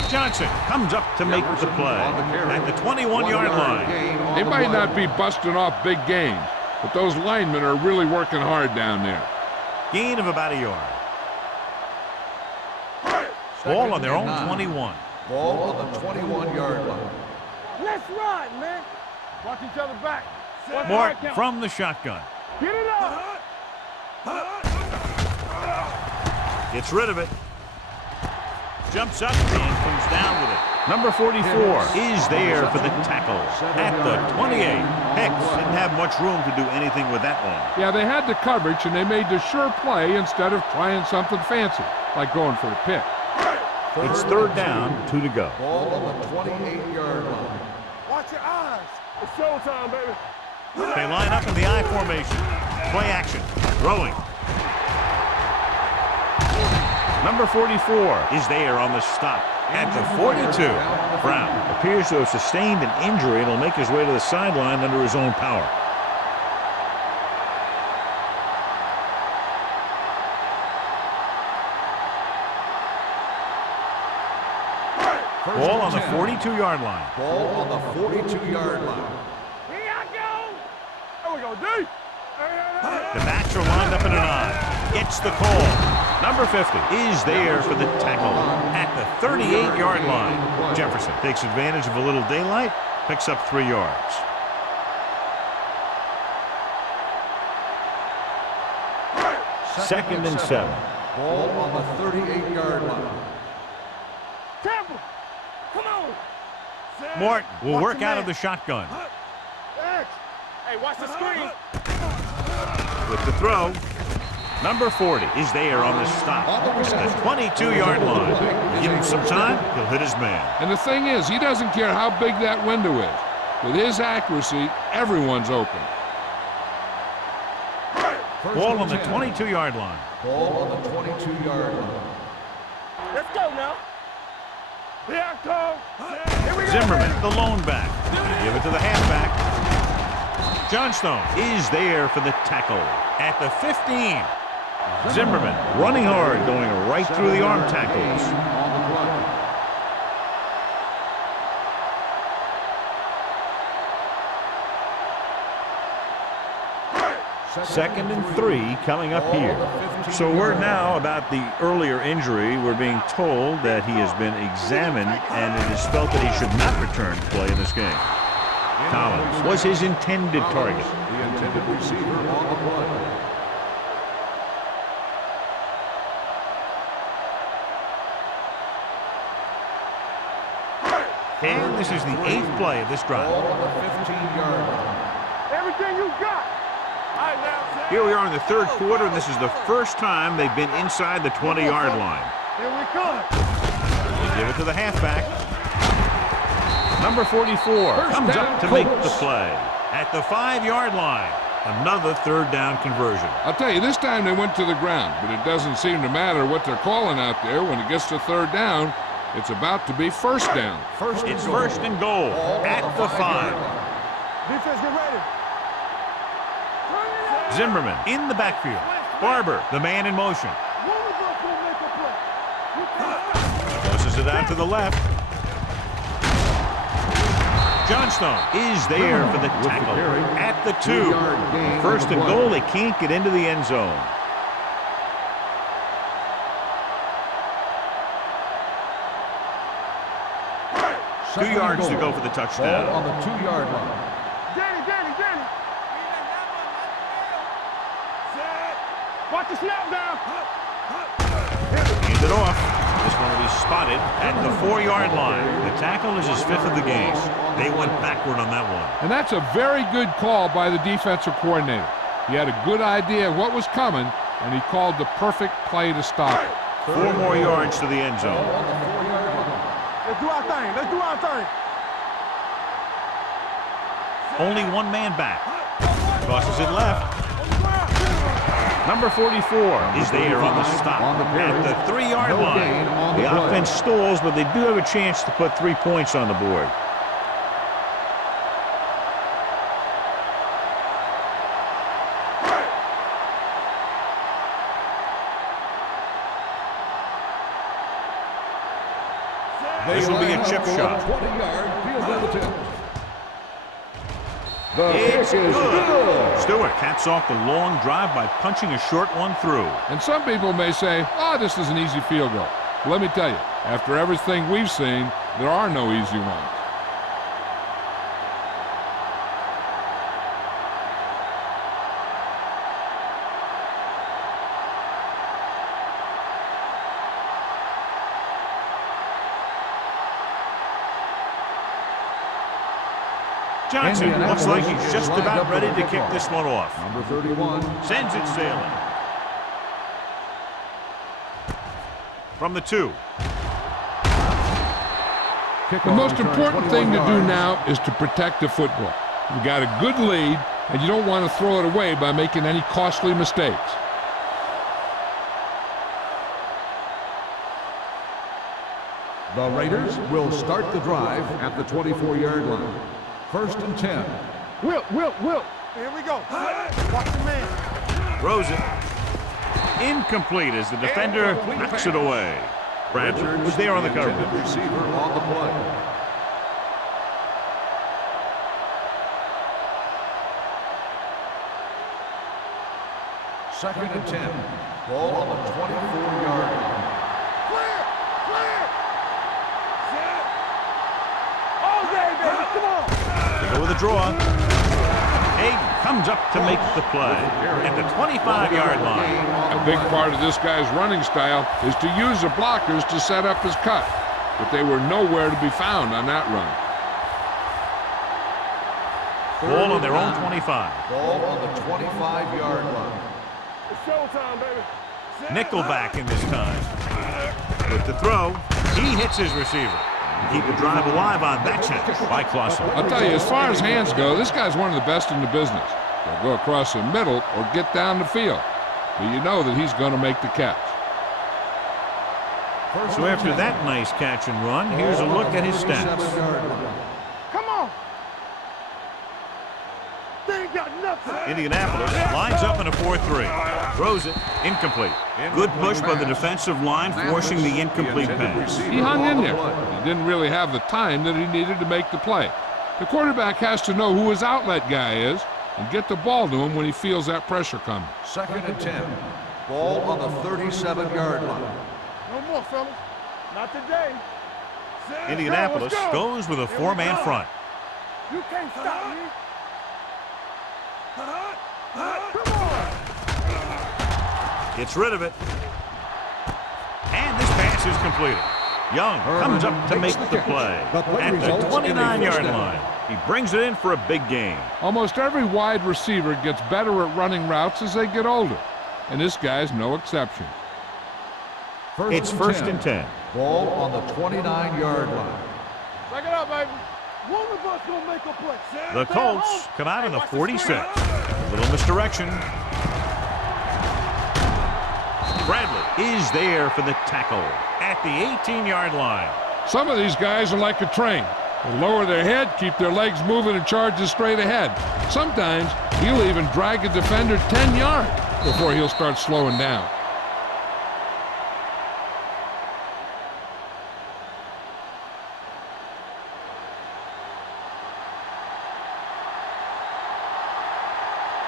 Johnson comes up to make the play at the 21-yard line. They might not be busting off big gains, but those linemen are really working hard down there. Gain of about a yard. Ball on their own 21. Ball on the 21-yard line. Let's ride, man. Watch each other back. Martin from the shotgun. Get it up. Gets rid of it. Jumps up and comes down with it. Number 44 is there for the tackle at the 28. Hicks didn't have much room to do anything with that one. Yeah, they had the coverage, and they made the sure play instead of trying something fancy, like going for a pick. It's third down, 2 to go. Ball on the 28-yard line. Watch your eyes. It's showtime, baby. They line up in the I formation. Play action. Throwing. Number 44 is there on the stop at the 42. Brown appears to have sustained an injury and will make his way to the sideline under his own power. Ball on the 42-yard line. Ball on the 42-yard line. Here I go. There we go, D. The backs are lined up in an I. Gets the call. Number 50 is there for the tackle at the 38-yard line. Jefferson takes advantage of a little daylight, picks up 3 yards. Second and 7. Ball on the 38-yard line. Temple. Come on. Morton will work out of the shotgun. Hey, watch the screen. With the throw, number 40 is there on the stop at the 22-yard line. Give him some time, he'll hit his man. And the thing is, he doesn't care how big that window is. With his accuracy, everyone's open. Ball on the 22-yard line. Ball on the 22-yard line. Let's go now. Here I come. Here we go. Zimmerman, the lone back. Give it to the halfback. Johnstone is there for the tackle at the 15. Zimmerman running hard, going right through the arm tackles. Second and 3 coming up here. So word now about the earlier injury. We're being told that he has been examined and it is felt that he should not return to play in this game. Collins was his intended target. The intended receiver on the play. And this is the 8th play of this drive. Ball on the 15-yard line. Everything you got. All right, now, Sam. Here we are in the third quarter, and this is the first time they've been inside the 20-yard line. Here we come. They give it to the halfback. Number 44 comes up to make the play at the 5-yard line. Another third down conversion. I'll tell you, this time they went to the ground, but it doesn't seem to matter what they're calling out there. When it gets to third down, it's about to be first down. It's first and goal at the 5. Defense, get ready. Zimmerman in the backfield. Barber, the man in motion. One of us will make a play. Tosses it out to the left. Johnstone is there for the tackle at the 2. First and goal, they can't get into the end zone. Second 2 yards to go for the touchdown. Ball on the 2-yard line. Danny. Watch the snap down. Hand it off. This one will be spotted at the 4-yard line. The tackle is his 5th of the game. They went backward on that one. And that's a very good call by the defensive coordinator. He had a good idea of what was coming, and he called the perfect play to stop it. 4 more yards to the end zone. Let's do our thing. Only one man back. Tosses it left. Number 44 is there on the stop at the 3-yard line. The offense stalls, but they do have a chance to put 3 points on the board. This will be a chip shot. 20-yard field goal attempt. It's good. Stewart caps off the long drive by punching a short one through. And some people may say, oh, this is an easy field goal. But let me tell you, after everything we've seen, there are no easy ones. Johnson looks like he's just about ready to kick this one off. Number 31 Sends it sailing. From the 2. The most important thing to do now is to protect the football. You got a good lead, and you don't want to throw it away by making any costly mistakes. The Raiders will start the drive at the 24-yard line. First and 10. Whip. Here we go. Watch the man. Throws it. Incomplete as the defender knocks it away. Bradford was there on the cover. Receiver on the play. Second and 10. Ball on the 24-yard line. Clear. All day, baby. Come on. They go with a draw. Egg comes up to make the play at the 25-yard line. A big part of this guy's running style is to use the blockers to set up his cut, but they were nowhere to be found on that run. Ball on their own 25. Ball on the 25-yard line. It's showtime, baby. Nickelback in this time. With the throw, he hits his receiver. Keep the drive alive on that catch by Clausen. I'll tell you, as far as hands go, this guy's one of the best in the business. They'll go across the middle or get down the field. But you know that he's going to make the catch. So after that nice catch and run, here's a look at his stats. Come on. They ain't got nothing. Indianapolis lines up in a 4-3. Throws it. Incomplete. Good push by the defensive line, forcing the incomplete pass. He hung in there. He didn't really have the time that he needed to make the play. The quarterback has to know who his outlet guy is and get the ball to him when he feels that pressure coming. 2nd and 10. Ball on the 37-yard line. No more, fellas. Not today. Indianapolis goes with a 4-man front. You can't stop me. Come on. Gets rid of it. And this pass is completed. Young comes up to make the play at the 29-yard line. He brings it in for a big gain. Almost every wide receiver gets better at running routes as they get older, and this guy's no exception. It's 1st and 10. Ball on the 29-yard line. Check it out, baby. One of us gonna make a play. The Colts come out in the 46. A little misdirection. Bradley is there for the tackle at the 18-yard line. Some of these guys are like a train. They lower their head, keep their legs moving, and charges straight ahead. Sometimes he'll even drag a defender 10 yards before he'll start slowing down.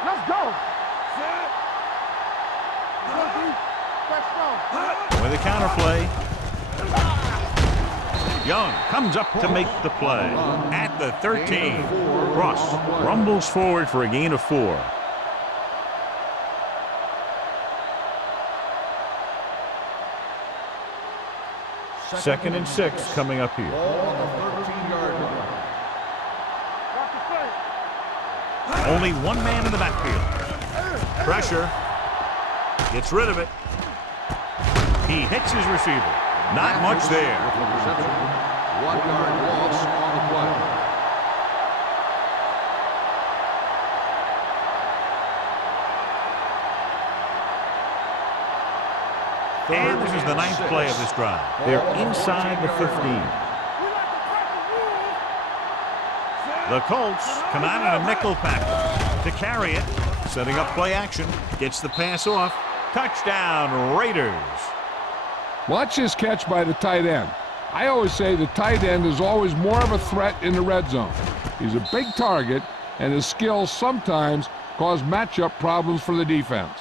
Let's go. With a counter play. Young comes up to make the play at the 13. Ross rumbles forward for a gain of 4. Second and 6 coming up here. Ball on the 13-yard line. Only one man in the backfield. Pressure. Gets rid of it. He hits his receiver. Not much there. 1-yard loss on the play. And this is the 9th play of this drive. They're inside the 15. The Colts come out in a nickel package to carry it. Setting up play action. Gets the pass off. Touchdown, Raiders. Watch his catch by the tight end. I always say the tight end is always more of a threat in the red zone. He's a big target, and his skills sometimes cause matchup problems for the defense.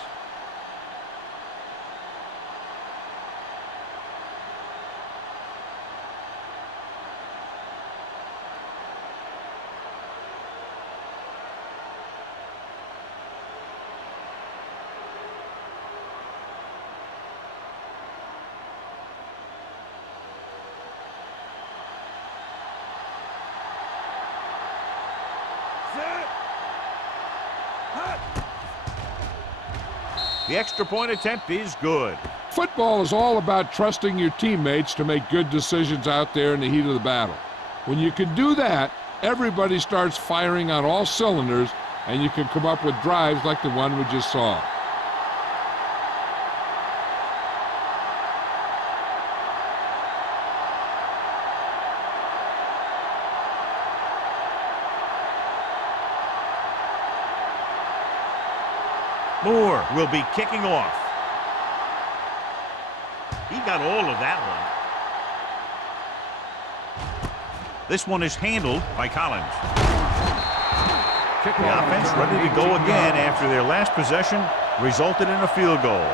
The extra point attempt is good. Football is all about trusting your teammates to make good decisions out there in the heat of the battle. When you can do that, everybody starts firing on all cylinders, and you can come up with drives like the one we just saw. Moore will be kicking off. He got all of that one. This one is handled by Collins. The offense ready to go again after their last possession resulted in a field goal.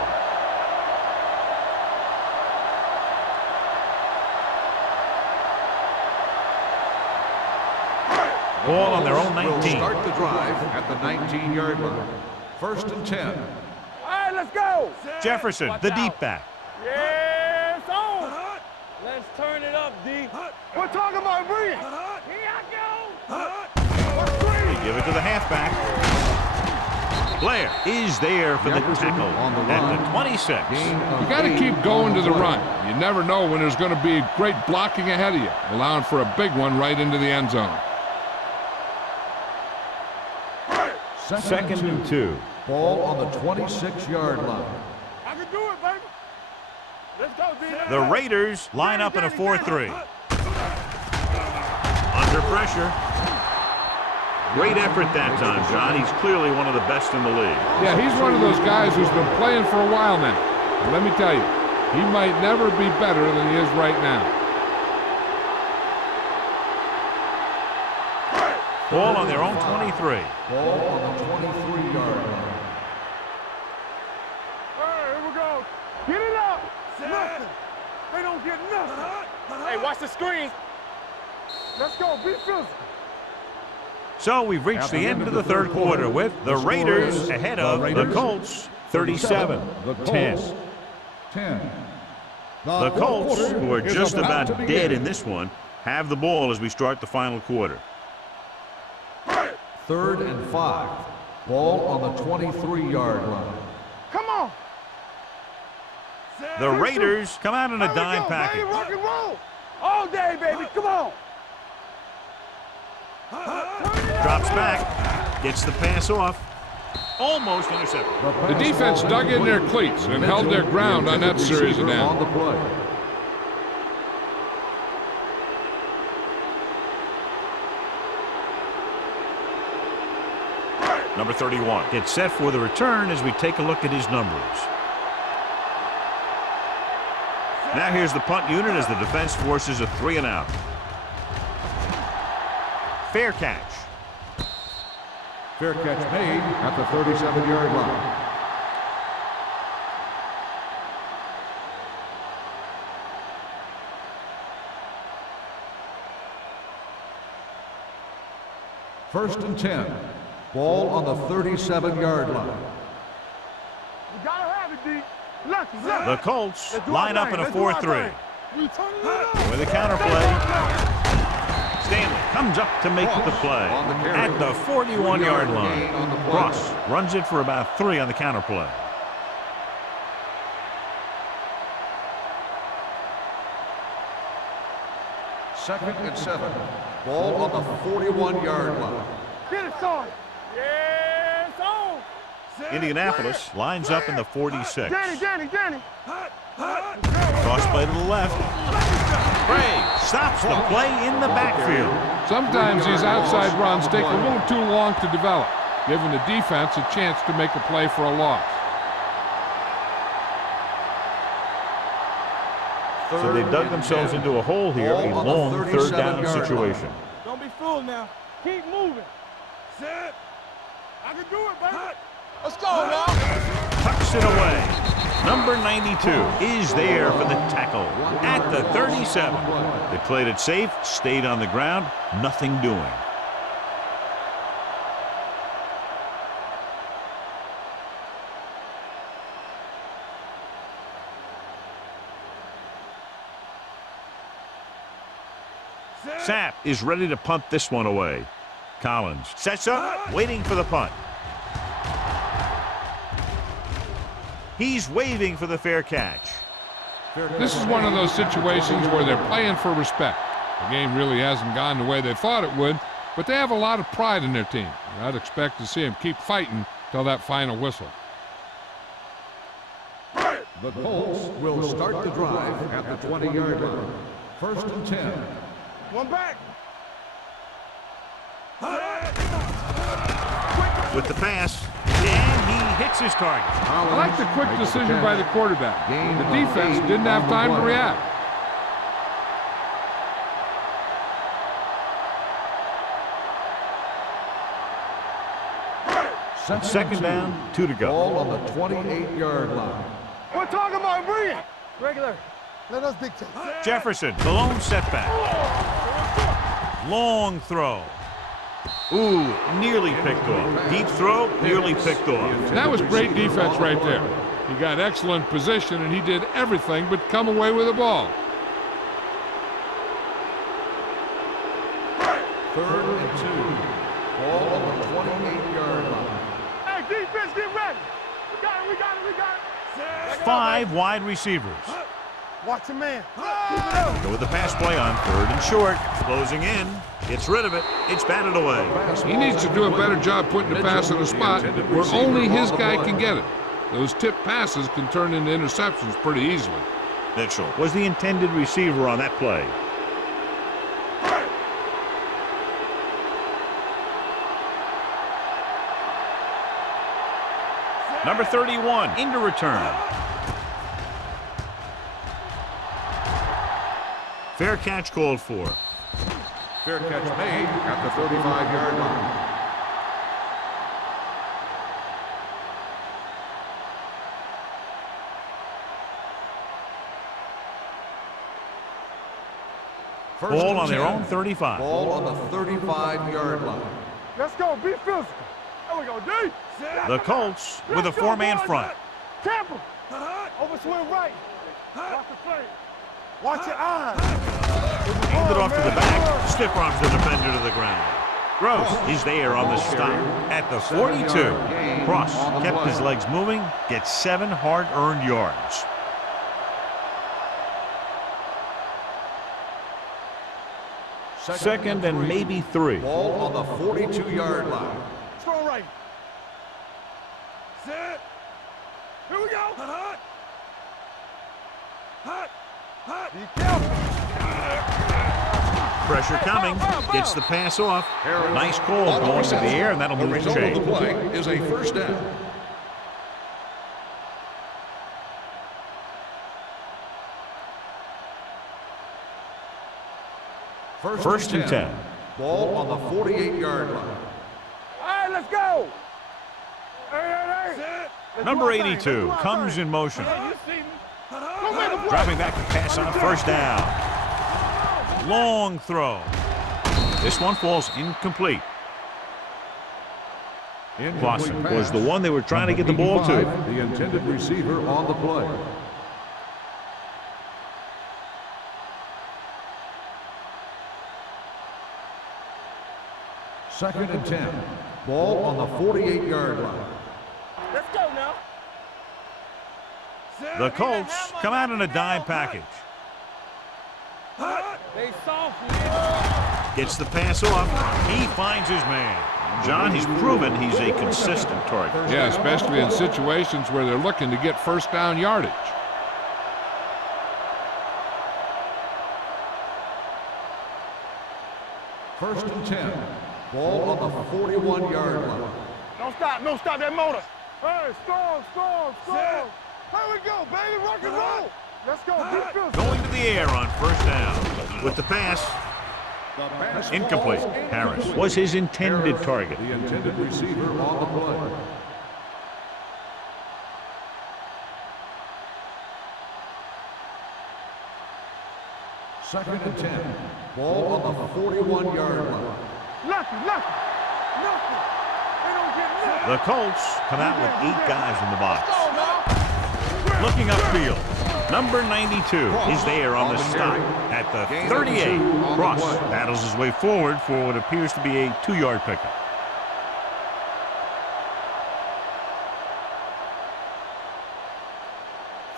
Ball on their own 19. Will start the drive at the 19-yard line. 1st and 10. All right, let's go. Jefferson, the deep back. Yes, on. Let's turn it up, D. We're talking about Bree. Here I go. They give it to the halfback. Blair is there for the tackle at the 26. You got to keep going to the run. You never know when there's going to be great blocking ahead of you, allowing for a big one right into the end zone. 2nd and 2. Ball on the 26-yard line. I can do it, baby. Let's The Raiders line up in a 4-3. Under pressure. Great effort that time, John. He's clearly one of the best in the league. Yeah, he's one of those guys who's been playing for a while now. And let me tell you, he might never be better than he is right now. Ball on their own 23. Ball on the 23-yard line. All right, here we go. Get it up. Nothing. They don't get nothing. Hey, watch the screen. Let's go. Be physical. So we've reached the end of the third quarter with the Raiders ahead of the Colts 37-10. 10. The Colts, who are just about dead in this one, have the ball as we start the final quarter. 3rd and 5. Ball on the 23-yard line. Come on. The Raiders come out in a dime package. Rock and roll. All day, baby. Come on. Drops back, gets the pass off, almost intercepted. The defense dug in their cleats and held their ground on that series of downs. On the play. Number 31 gets set for the return as we take a look at his numbers. Now here's the punt unit as the defense forces a 3-and-out. Fair catch. Fair catch made at the 37-yard line. First and 10. Ball on the 37-yard line. You gotta have it, D. Lucky. The Colts line up in a 4-3. With a counterplay. Stanley comes up to make the play at the 41-yard line. Ross runs it for about 3 on the counterplay. Second and 7. Ball on the 41-yard line. Get it, son. Yes, on. Indianapolis lines up in the 46. Danny. Cross play to the left. Bray stops the play in the backfield. Sometimes these outside runs take a little too long to develop, giving the defense a chance to make a play for a loss. So they dug themselves into a hole here, a long 3rd down situation. Don't be fooled now. Keep moving. Set. I can do it, baby. Let's go now. Tucks it away. Number 92 is there for the tackle at the 37. They played it safe, stayed on the ground, nothing doing. Sapp is ready to punt this one away. Collins sets up, waiting for the punt. He's waving for the fair catch. This is one of those situations where they're playing for respect. The game really hasn't gone the way they thought it would, but they have a lot of pride in their team. I'd expect to see them keep fighting till that final whistle. The Colts will start the drive at the 20-yard line. First and 10. One back. With the pass, and he hits his target. I like the quick decision by the quarterback. The defense didn't have time to react. Second down, 2 to go. Ball on the 28-yard line. We're talking about brilliant. Regular. Let us dictate. Jefferson, the lone setback. Long throw. Ooh, nearly picked off. Deep throw, nearly picked off. That was great defense right there. He got excellent position, and he did everything but come away with the ball. Third and 2. Ball on the 28-yard line. Hey, defense, get ready. We got it. 5 wide receivers. Watch the man. Go with the pass play on 3rd and short. Closing in. Gets rid of it. It's batted away. He needs to do a better job putting the pass in a spot where only his guy can get it. Those tip passes can turn into interceptions pretty easily. Mitchell was the intended receiver on that play. Number 31 into return. Fair catch called for. Fair catch made at the 35-yard line. Ball on their own 35. Ball on the 35-yard line. Let's go. Be physical. There we go, D. The Colts with a four-man front. Tampa. Over swing right. Watch the play. Watch your eyes. Hand it off to the back. Stiff arms the defender to the ground. Gross is there on the stop at the 42. Cross kept his legs moving, gets 7 hard-earned yards. Second and maybe 3. Ball on the 42-yard line. Strong right. Set. Here we go. Hot. Hot. Hot. Be careful. Pressure coming. Gets the pass off. Nice call going to the air, and that'll move the chain. The play is a first down. First and 10. Ball on the 48-yard line. All right, let's go. Hey. Number 82 comes in motion. Hey, you see me? Dropping back to pass on first down. Long throw. This one falls incomplete. Clausen was the one they were trying to get the ball to. The intended receiver on the play. Second and 10. Ball on the 48-yard line. Let's go now. The Colts come out in a dime package. They soft. Gets the pass off. He finds his man. John, he's proven he's a consistent target. Yeah, especially in situations where they're looking to get first down yardage. First and 10. Ball on the 41-yard line. Don't stop that motor. Hey, strong. Here we go, baby, rock and roll. Let's go, defense. Going to the air on first down. With the pass, incomplete. Harris was his intended target. The intended receiver on the play. Second and 10. Ball on the 41-yard line. Lucky. They don't get nothing. The Colts come out with 8 guys in the box. Looking upfield, number 92 is there on the stop at the 38. Cross battles his way forward for what appears to be a 2-yard pickup.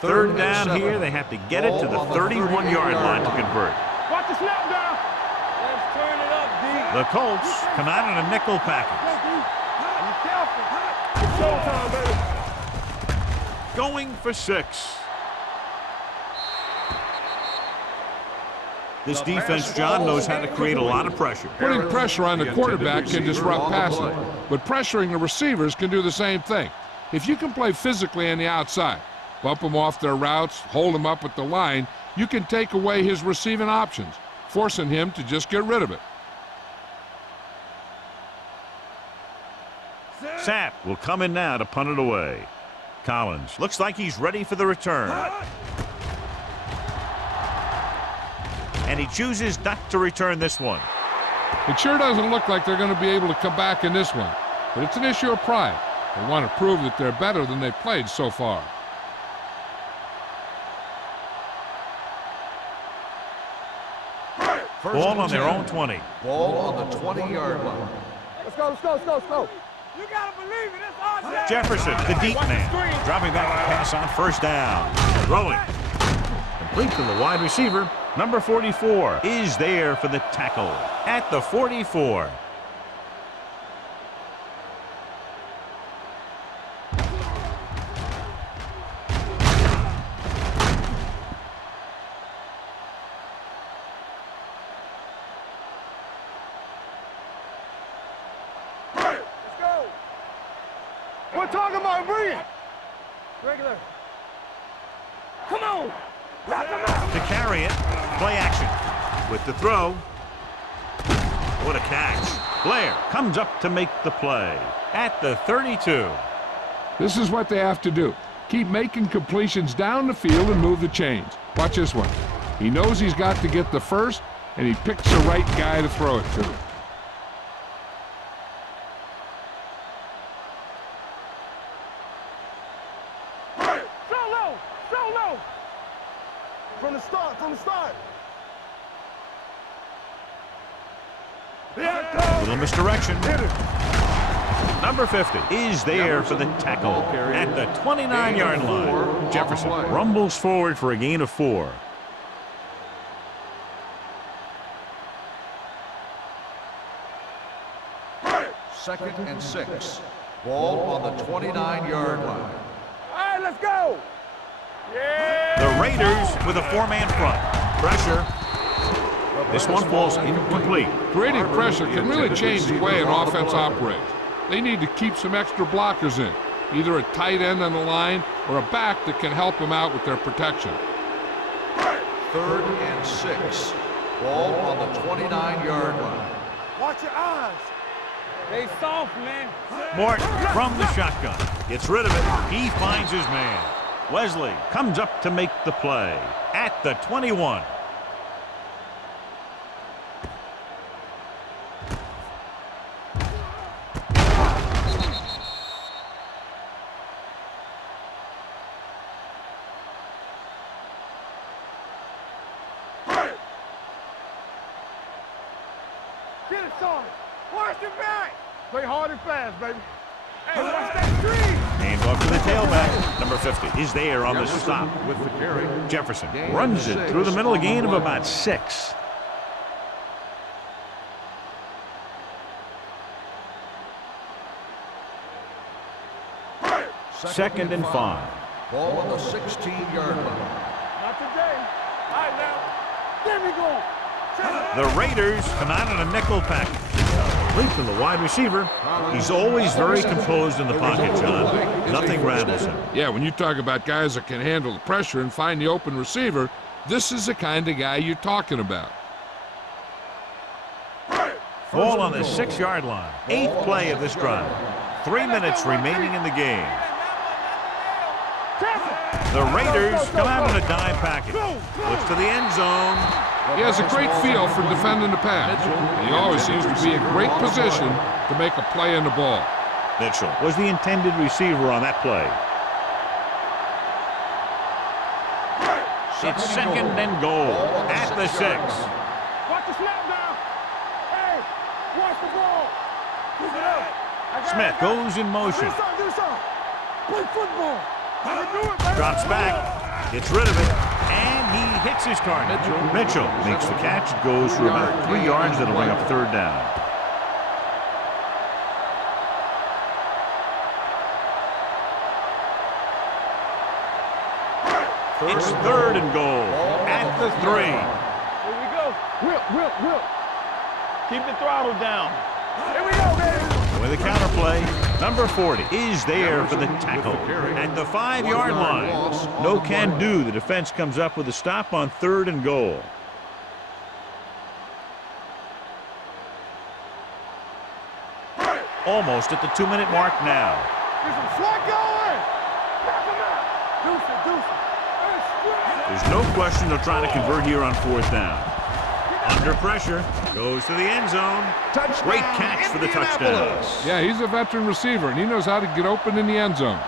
Third down here, they have to get it to the 31-yard line to convert. Watch the snap down. Let's turn it up, D. The Colts come out in a nickel package. Be careful. It's showtime, baby. Going for 6. This defense, John, knows how to create a lot of pressure. Putting pressure on the quarterback can disrupt passing, but pressuring the receivers can do the same thing. If you can play physically on the outside, bump them off their routes, hold them up at the line, you can take away his receiving options, forcing him to just get rid of it. Sapp will come in now to punt it away. Collins looks like he's ready for the return. And he chooses not to return this one. It sure doesn't look like they're going to be able to come back in this one, but it's an issue of pride. They want to prove that they're better than they've played so far. Ball on their own 20. Ball on the 20-yard line. Let's go. You gotta believe it. It's our day. Jefferson, the deep man, dropping back to pass on first down. Throwing. Complete to the wide receiver. Number 44 is there for the tackle at the 44. We're talking about brilliant. Regular. Come on. Knock him out. To carry it, play action. With the throw. What a catch. Blair comes up to make the play at the 32. This is what they have to do. Keep making completions down the field and move the chains. Watch this one. He knows he's got to get the first, and he picks the right guy to throw it to. Solo! Solo! From the start, from the start. Little misdirection. Number 50 is there for the tackle at the 29-yard line. Jefferson rumbles forward for a gain of 4. Second and 6. Ball on the 29-yard line. All right, let's go. Yeah. The Raiders with a 4-man front. Pressure. This one falls incomplete. Creating pressure can really change the way an offense operates. They need to keep some extra blockers in, either a tight end on the line or a back that can help them out with their protection. Third and 6. Ball on the 29-yard line. Watch your eyes. They soft, man. Morton from the shotgun. Gets rid of it. He finds his man. Wesley comes up to make the play at the 21. Get it, son. Watch your back. Play hard and fast, baby. Hey, watch that screen. Hands off to the tailback. Number 50 is there on the stop. With the carry. Jefferson runs it through the middle, a gain of about 6. Second and 5. Ball on the 16-yard line. Not today. All right, now. There we go. The Raiders come out in a nickel package. Complete to the wide receiver. He's always very composed in the pocket, John. Nothing rattles him. Yeah, when you talk about guys that can handle the pressure and find the open receiver, this is the kind of guy you're talking about. Ball on the 6-yard line. 8th play of this drive. 3 minutes remaining in the game. The Raiders come out in a dime package. Looks to the end zone. He has a great feel for defending the pass. He always seems to be in great position to make a play in the ball. Mitchell was the intended receiver on that play. It's second and goal at the 6. Watch the snap now. Hey, watch the ball. Keep it up. Smith goes in motion. Do something. Play football. I can do it, baby. Drops back. Gets rid of it. And he hits his target. Mitchell makes the catch. Goes for about 3 yards. That'll bring up 3rd down. It's 3rd and goal at the 3. Here we go. Whip. Keep the throttle down. Here we go, baby. With a counterplay, number 40 is there for the tackle at the 5-yard line. No can do. The defense comes up with a stop on 3rd and goal. Almost at the 2-minute mark now. Get some slack going. Knock him out. Deuce it. There's no question they're trying to convert here on 4th down. Under pressure, goes to the end zone. Great catch for the touchdown. Yeah, he's a veteran receiver, and he knows how to get open in the end zone.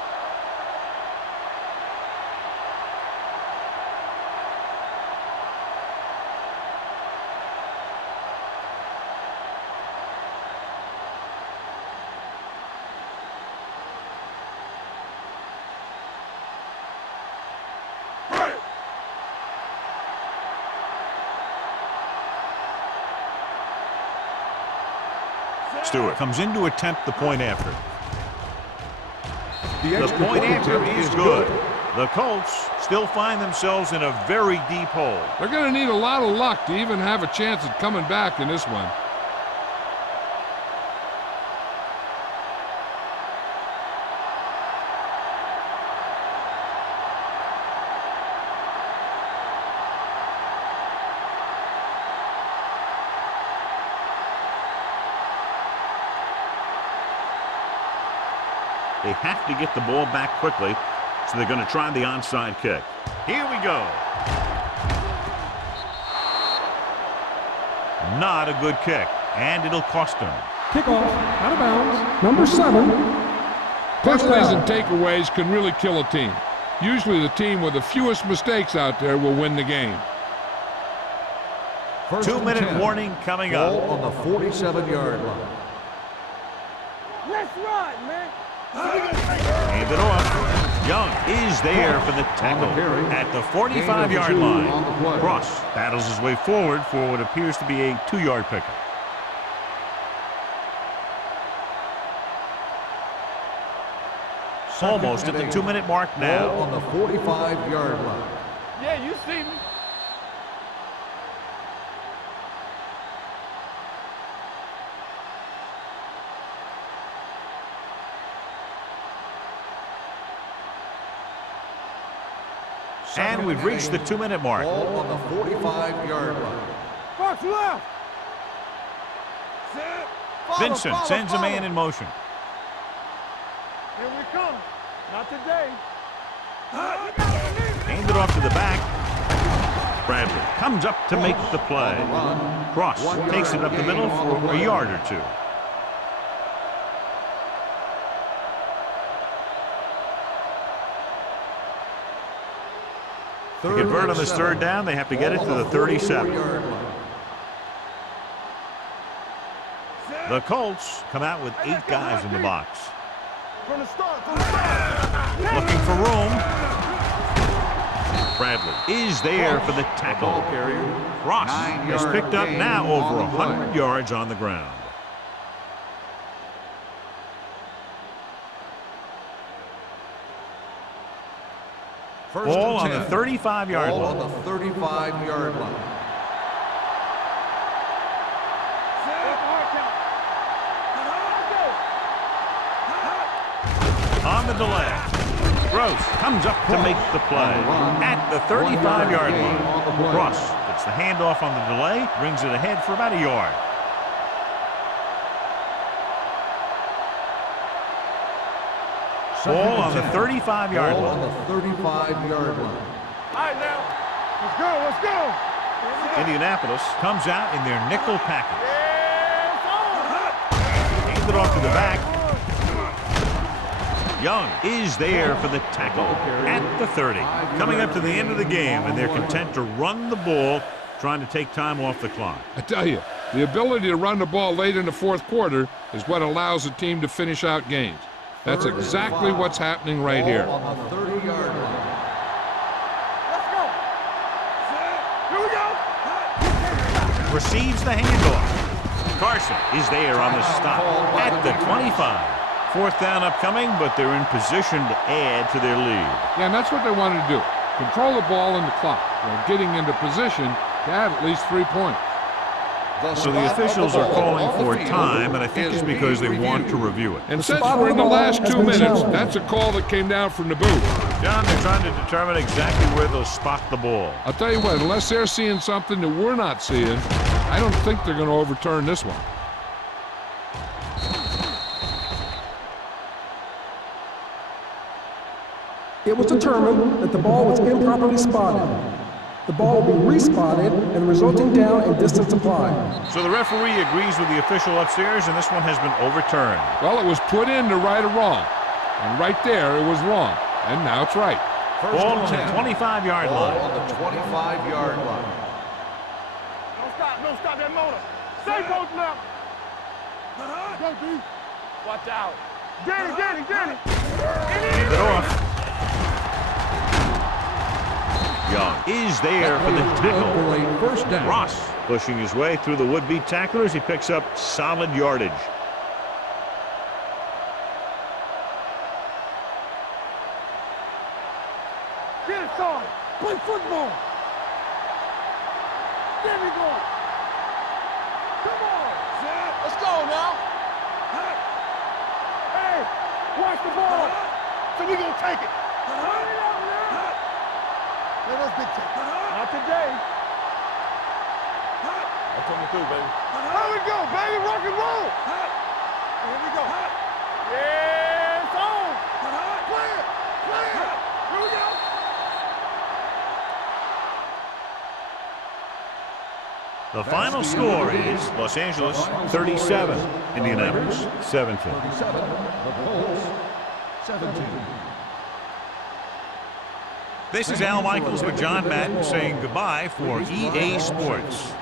Stewart comes in to attempt the point after. The point after is good. The Colts still find themselves in a very deep hole. They're going to need a lot of luck to even have a chance at coming back in this one. They have to get the ball back quickly, so they're going to try the onside kick. Here we go. Not a good kick, and it'll cost them. Kickoff, out of bounds, number 7. Penalties and takeaways can really kill a team. Usually the team with the fewest mistakes out there will win the game. 2-minute warning coming up. Ball on the 47-yard line. Let's run, man. Hand it off. Young is there for the tackle at the 45-yard line. Cross battles his way forward for what appears to be a 2-yard pickup. Almost at the 2-minute mark now. Ball on the 45-yard line. Yeah, you see me. And we've reached the 2-minute mark. Ball on the 45-yard line. Fox left. Vincent sends a man in motion. Here we come. Not today. Hand it off to the back. Bradley comes up to make the play. Cross takes it up the middle for a yard or two. To convert on this 3rd down, they have to get it to the 37. The Colts come out with 8 guys in the box. From the start. Looking for room. Bradley is there for the tackle. Ross has picked up now over 100 yards on the ground. Ball on the 35-yard line. Ball on the 35-yard line. On the delay. Gross comes up to make the play at the 35-yard line. Ross gets the handoff on the delay, brings it ahead for about a yard. Ball on the 35-yard Ball line. on the 35-yard line. All right, now. Let's go. Let's go. Indianapolis comes out in their nickel package. Yeah, it's on. Hands it off to the back. Young is there for the tackle at the 30. Coming up to the end of the game, and they're content to run the ball, trying to take time off the clock. I tell you, the ability to run the ball late in the 4th quarter is what allows a team to finish out games. That's exactly what's happening right here. Ball on the 30-yard line. Let's go. Here we go. Receives the handoff. Carson is there on the stop at the 25. 4th down upcoming, but they're in position to add to their lead. Yeah, and that's what they wanted to do. Control the ball and the clock while getting into position to add at least 3 points. So the officials are calling for time, and I think it's because they want to review it. And since we're in the last 2 minutes, that's a call that came down from the booth. John, they're trying to determine exactly where they'll spot the ball. I'll tell you what, unless they're seeing something that we're not seeing, I don't think they're going to overturn this one. It was determined that the ball was improperly spotted. The ball will be respotted and resulting down and distance applied. So the referee agrees with the official upstairs, and this one has been overturned. Well, it was put in to right or wrong. And right there, it was wrong. And now it's right. Ball on the 25-yard Ball line. on the 25-yard line. Don't stop that motor. Stay both left. Go, D. Watch out. Danny. Hand it off. Young is there for the tackle. For a 1st down. Ross pushing his way through the would-be tacklers. He picks up solid yardage. Get it, son. Play football. There we go. Come on. Let's go now. Hey, watch the ball. So we gonna take it. Let us dictate. Not today. That's coming through, baby. There we go, baby. Rock and roll. Here we go. Yeah, it's on. The final score is Los Angeles 37, Indianapolis 17. 37, the Colts 17. This is Al Michaels with John Madden saying goodbye for EA Sports.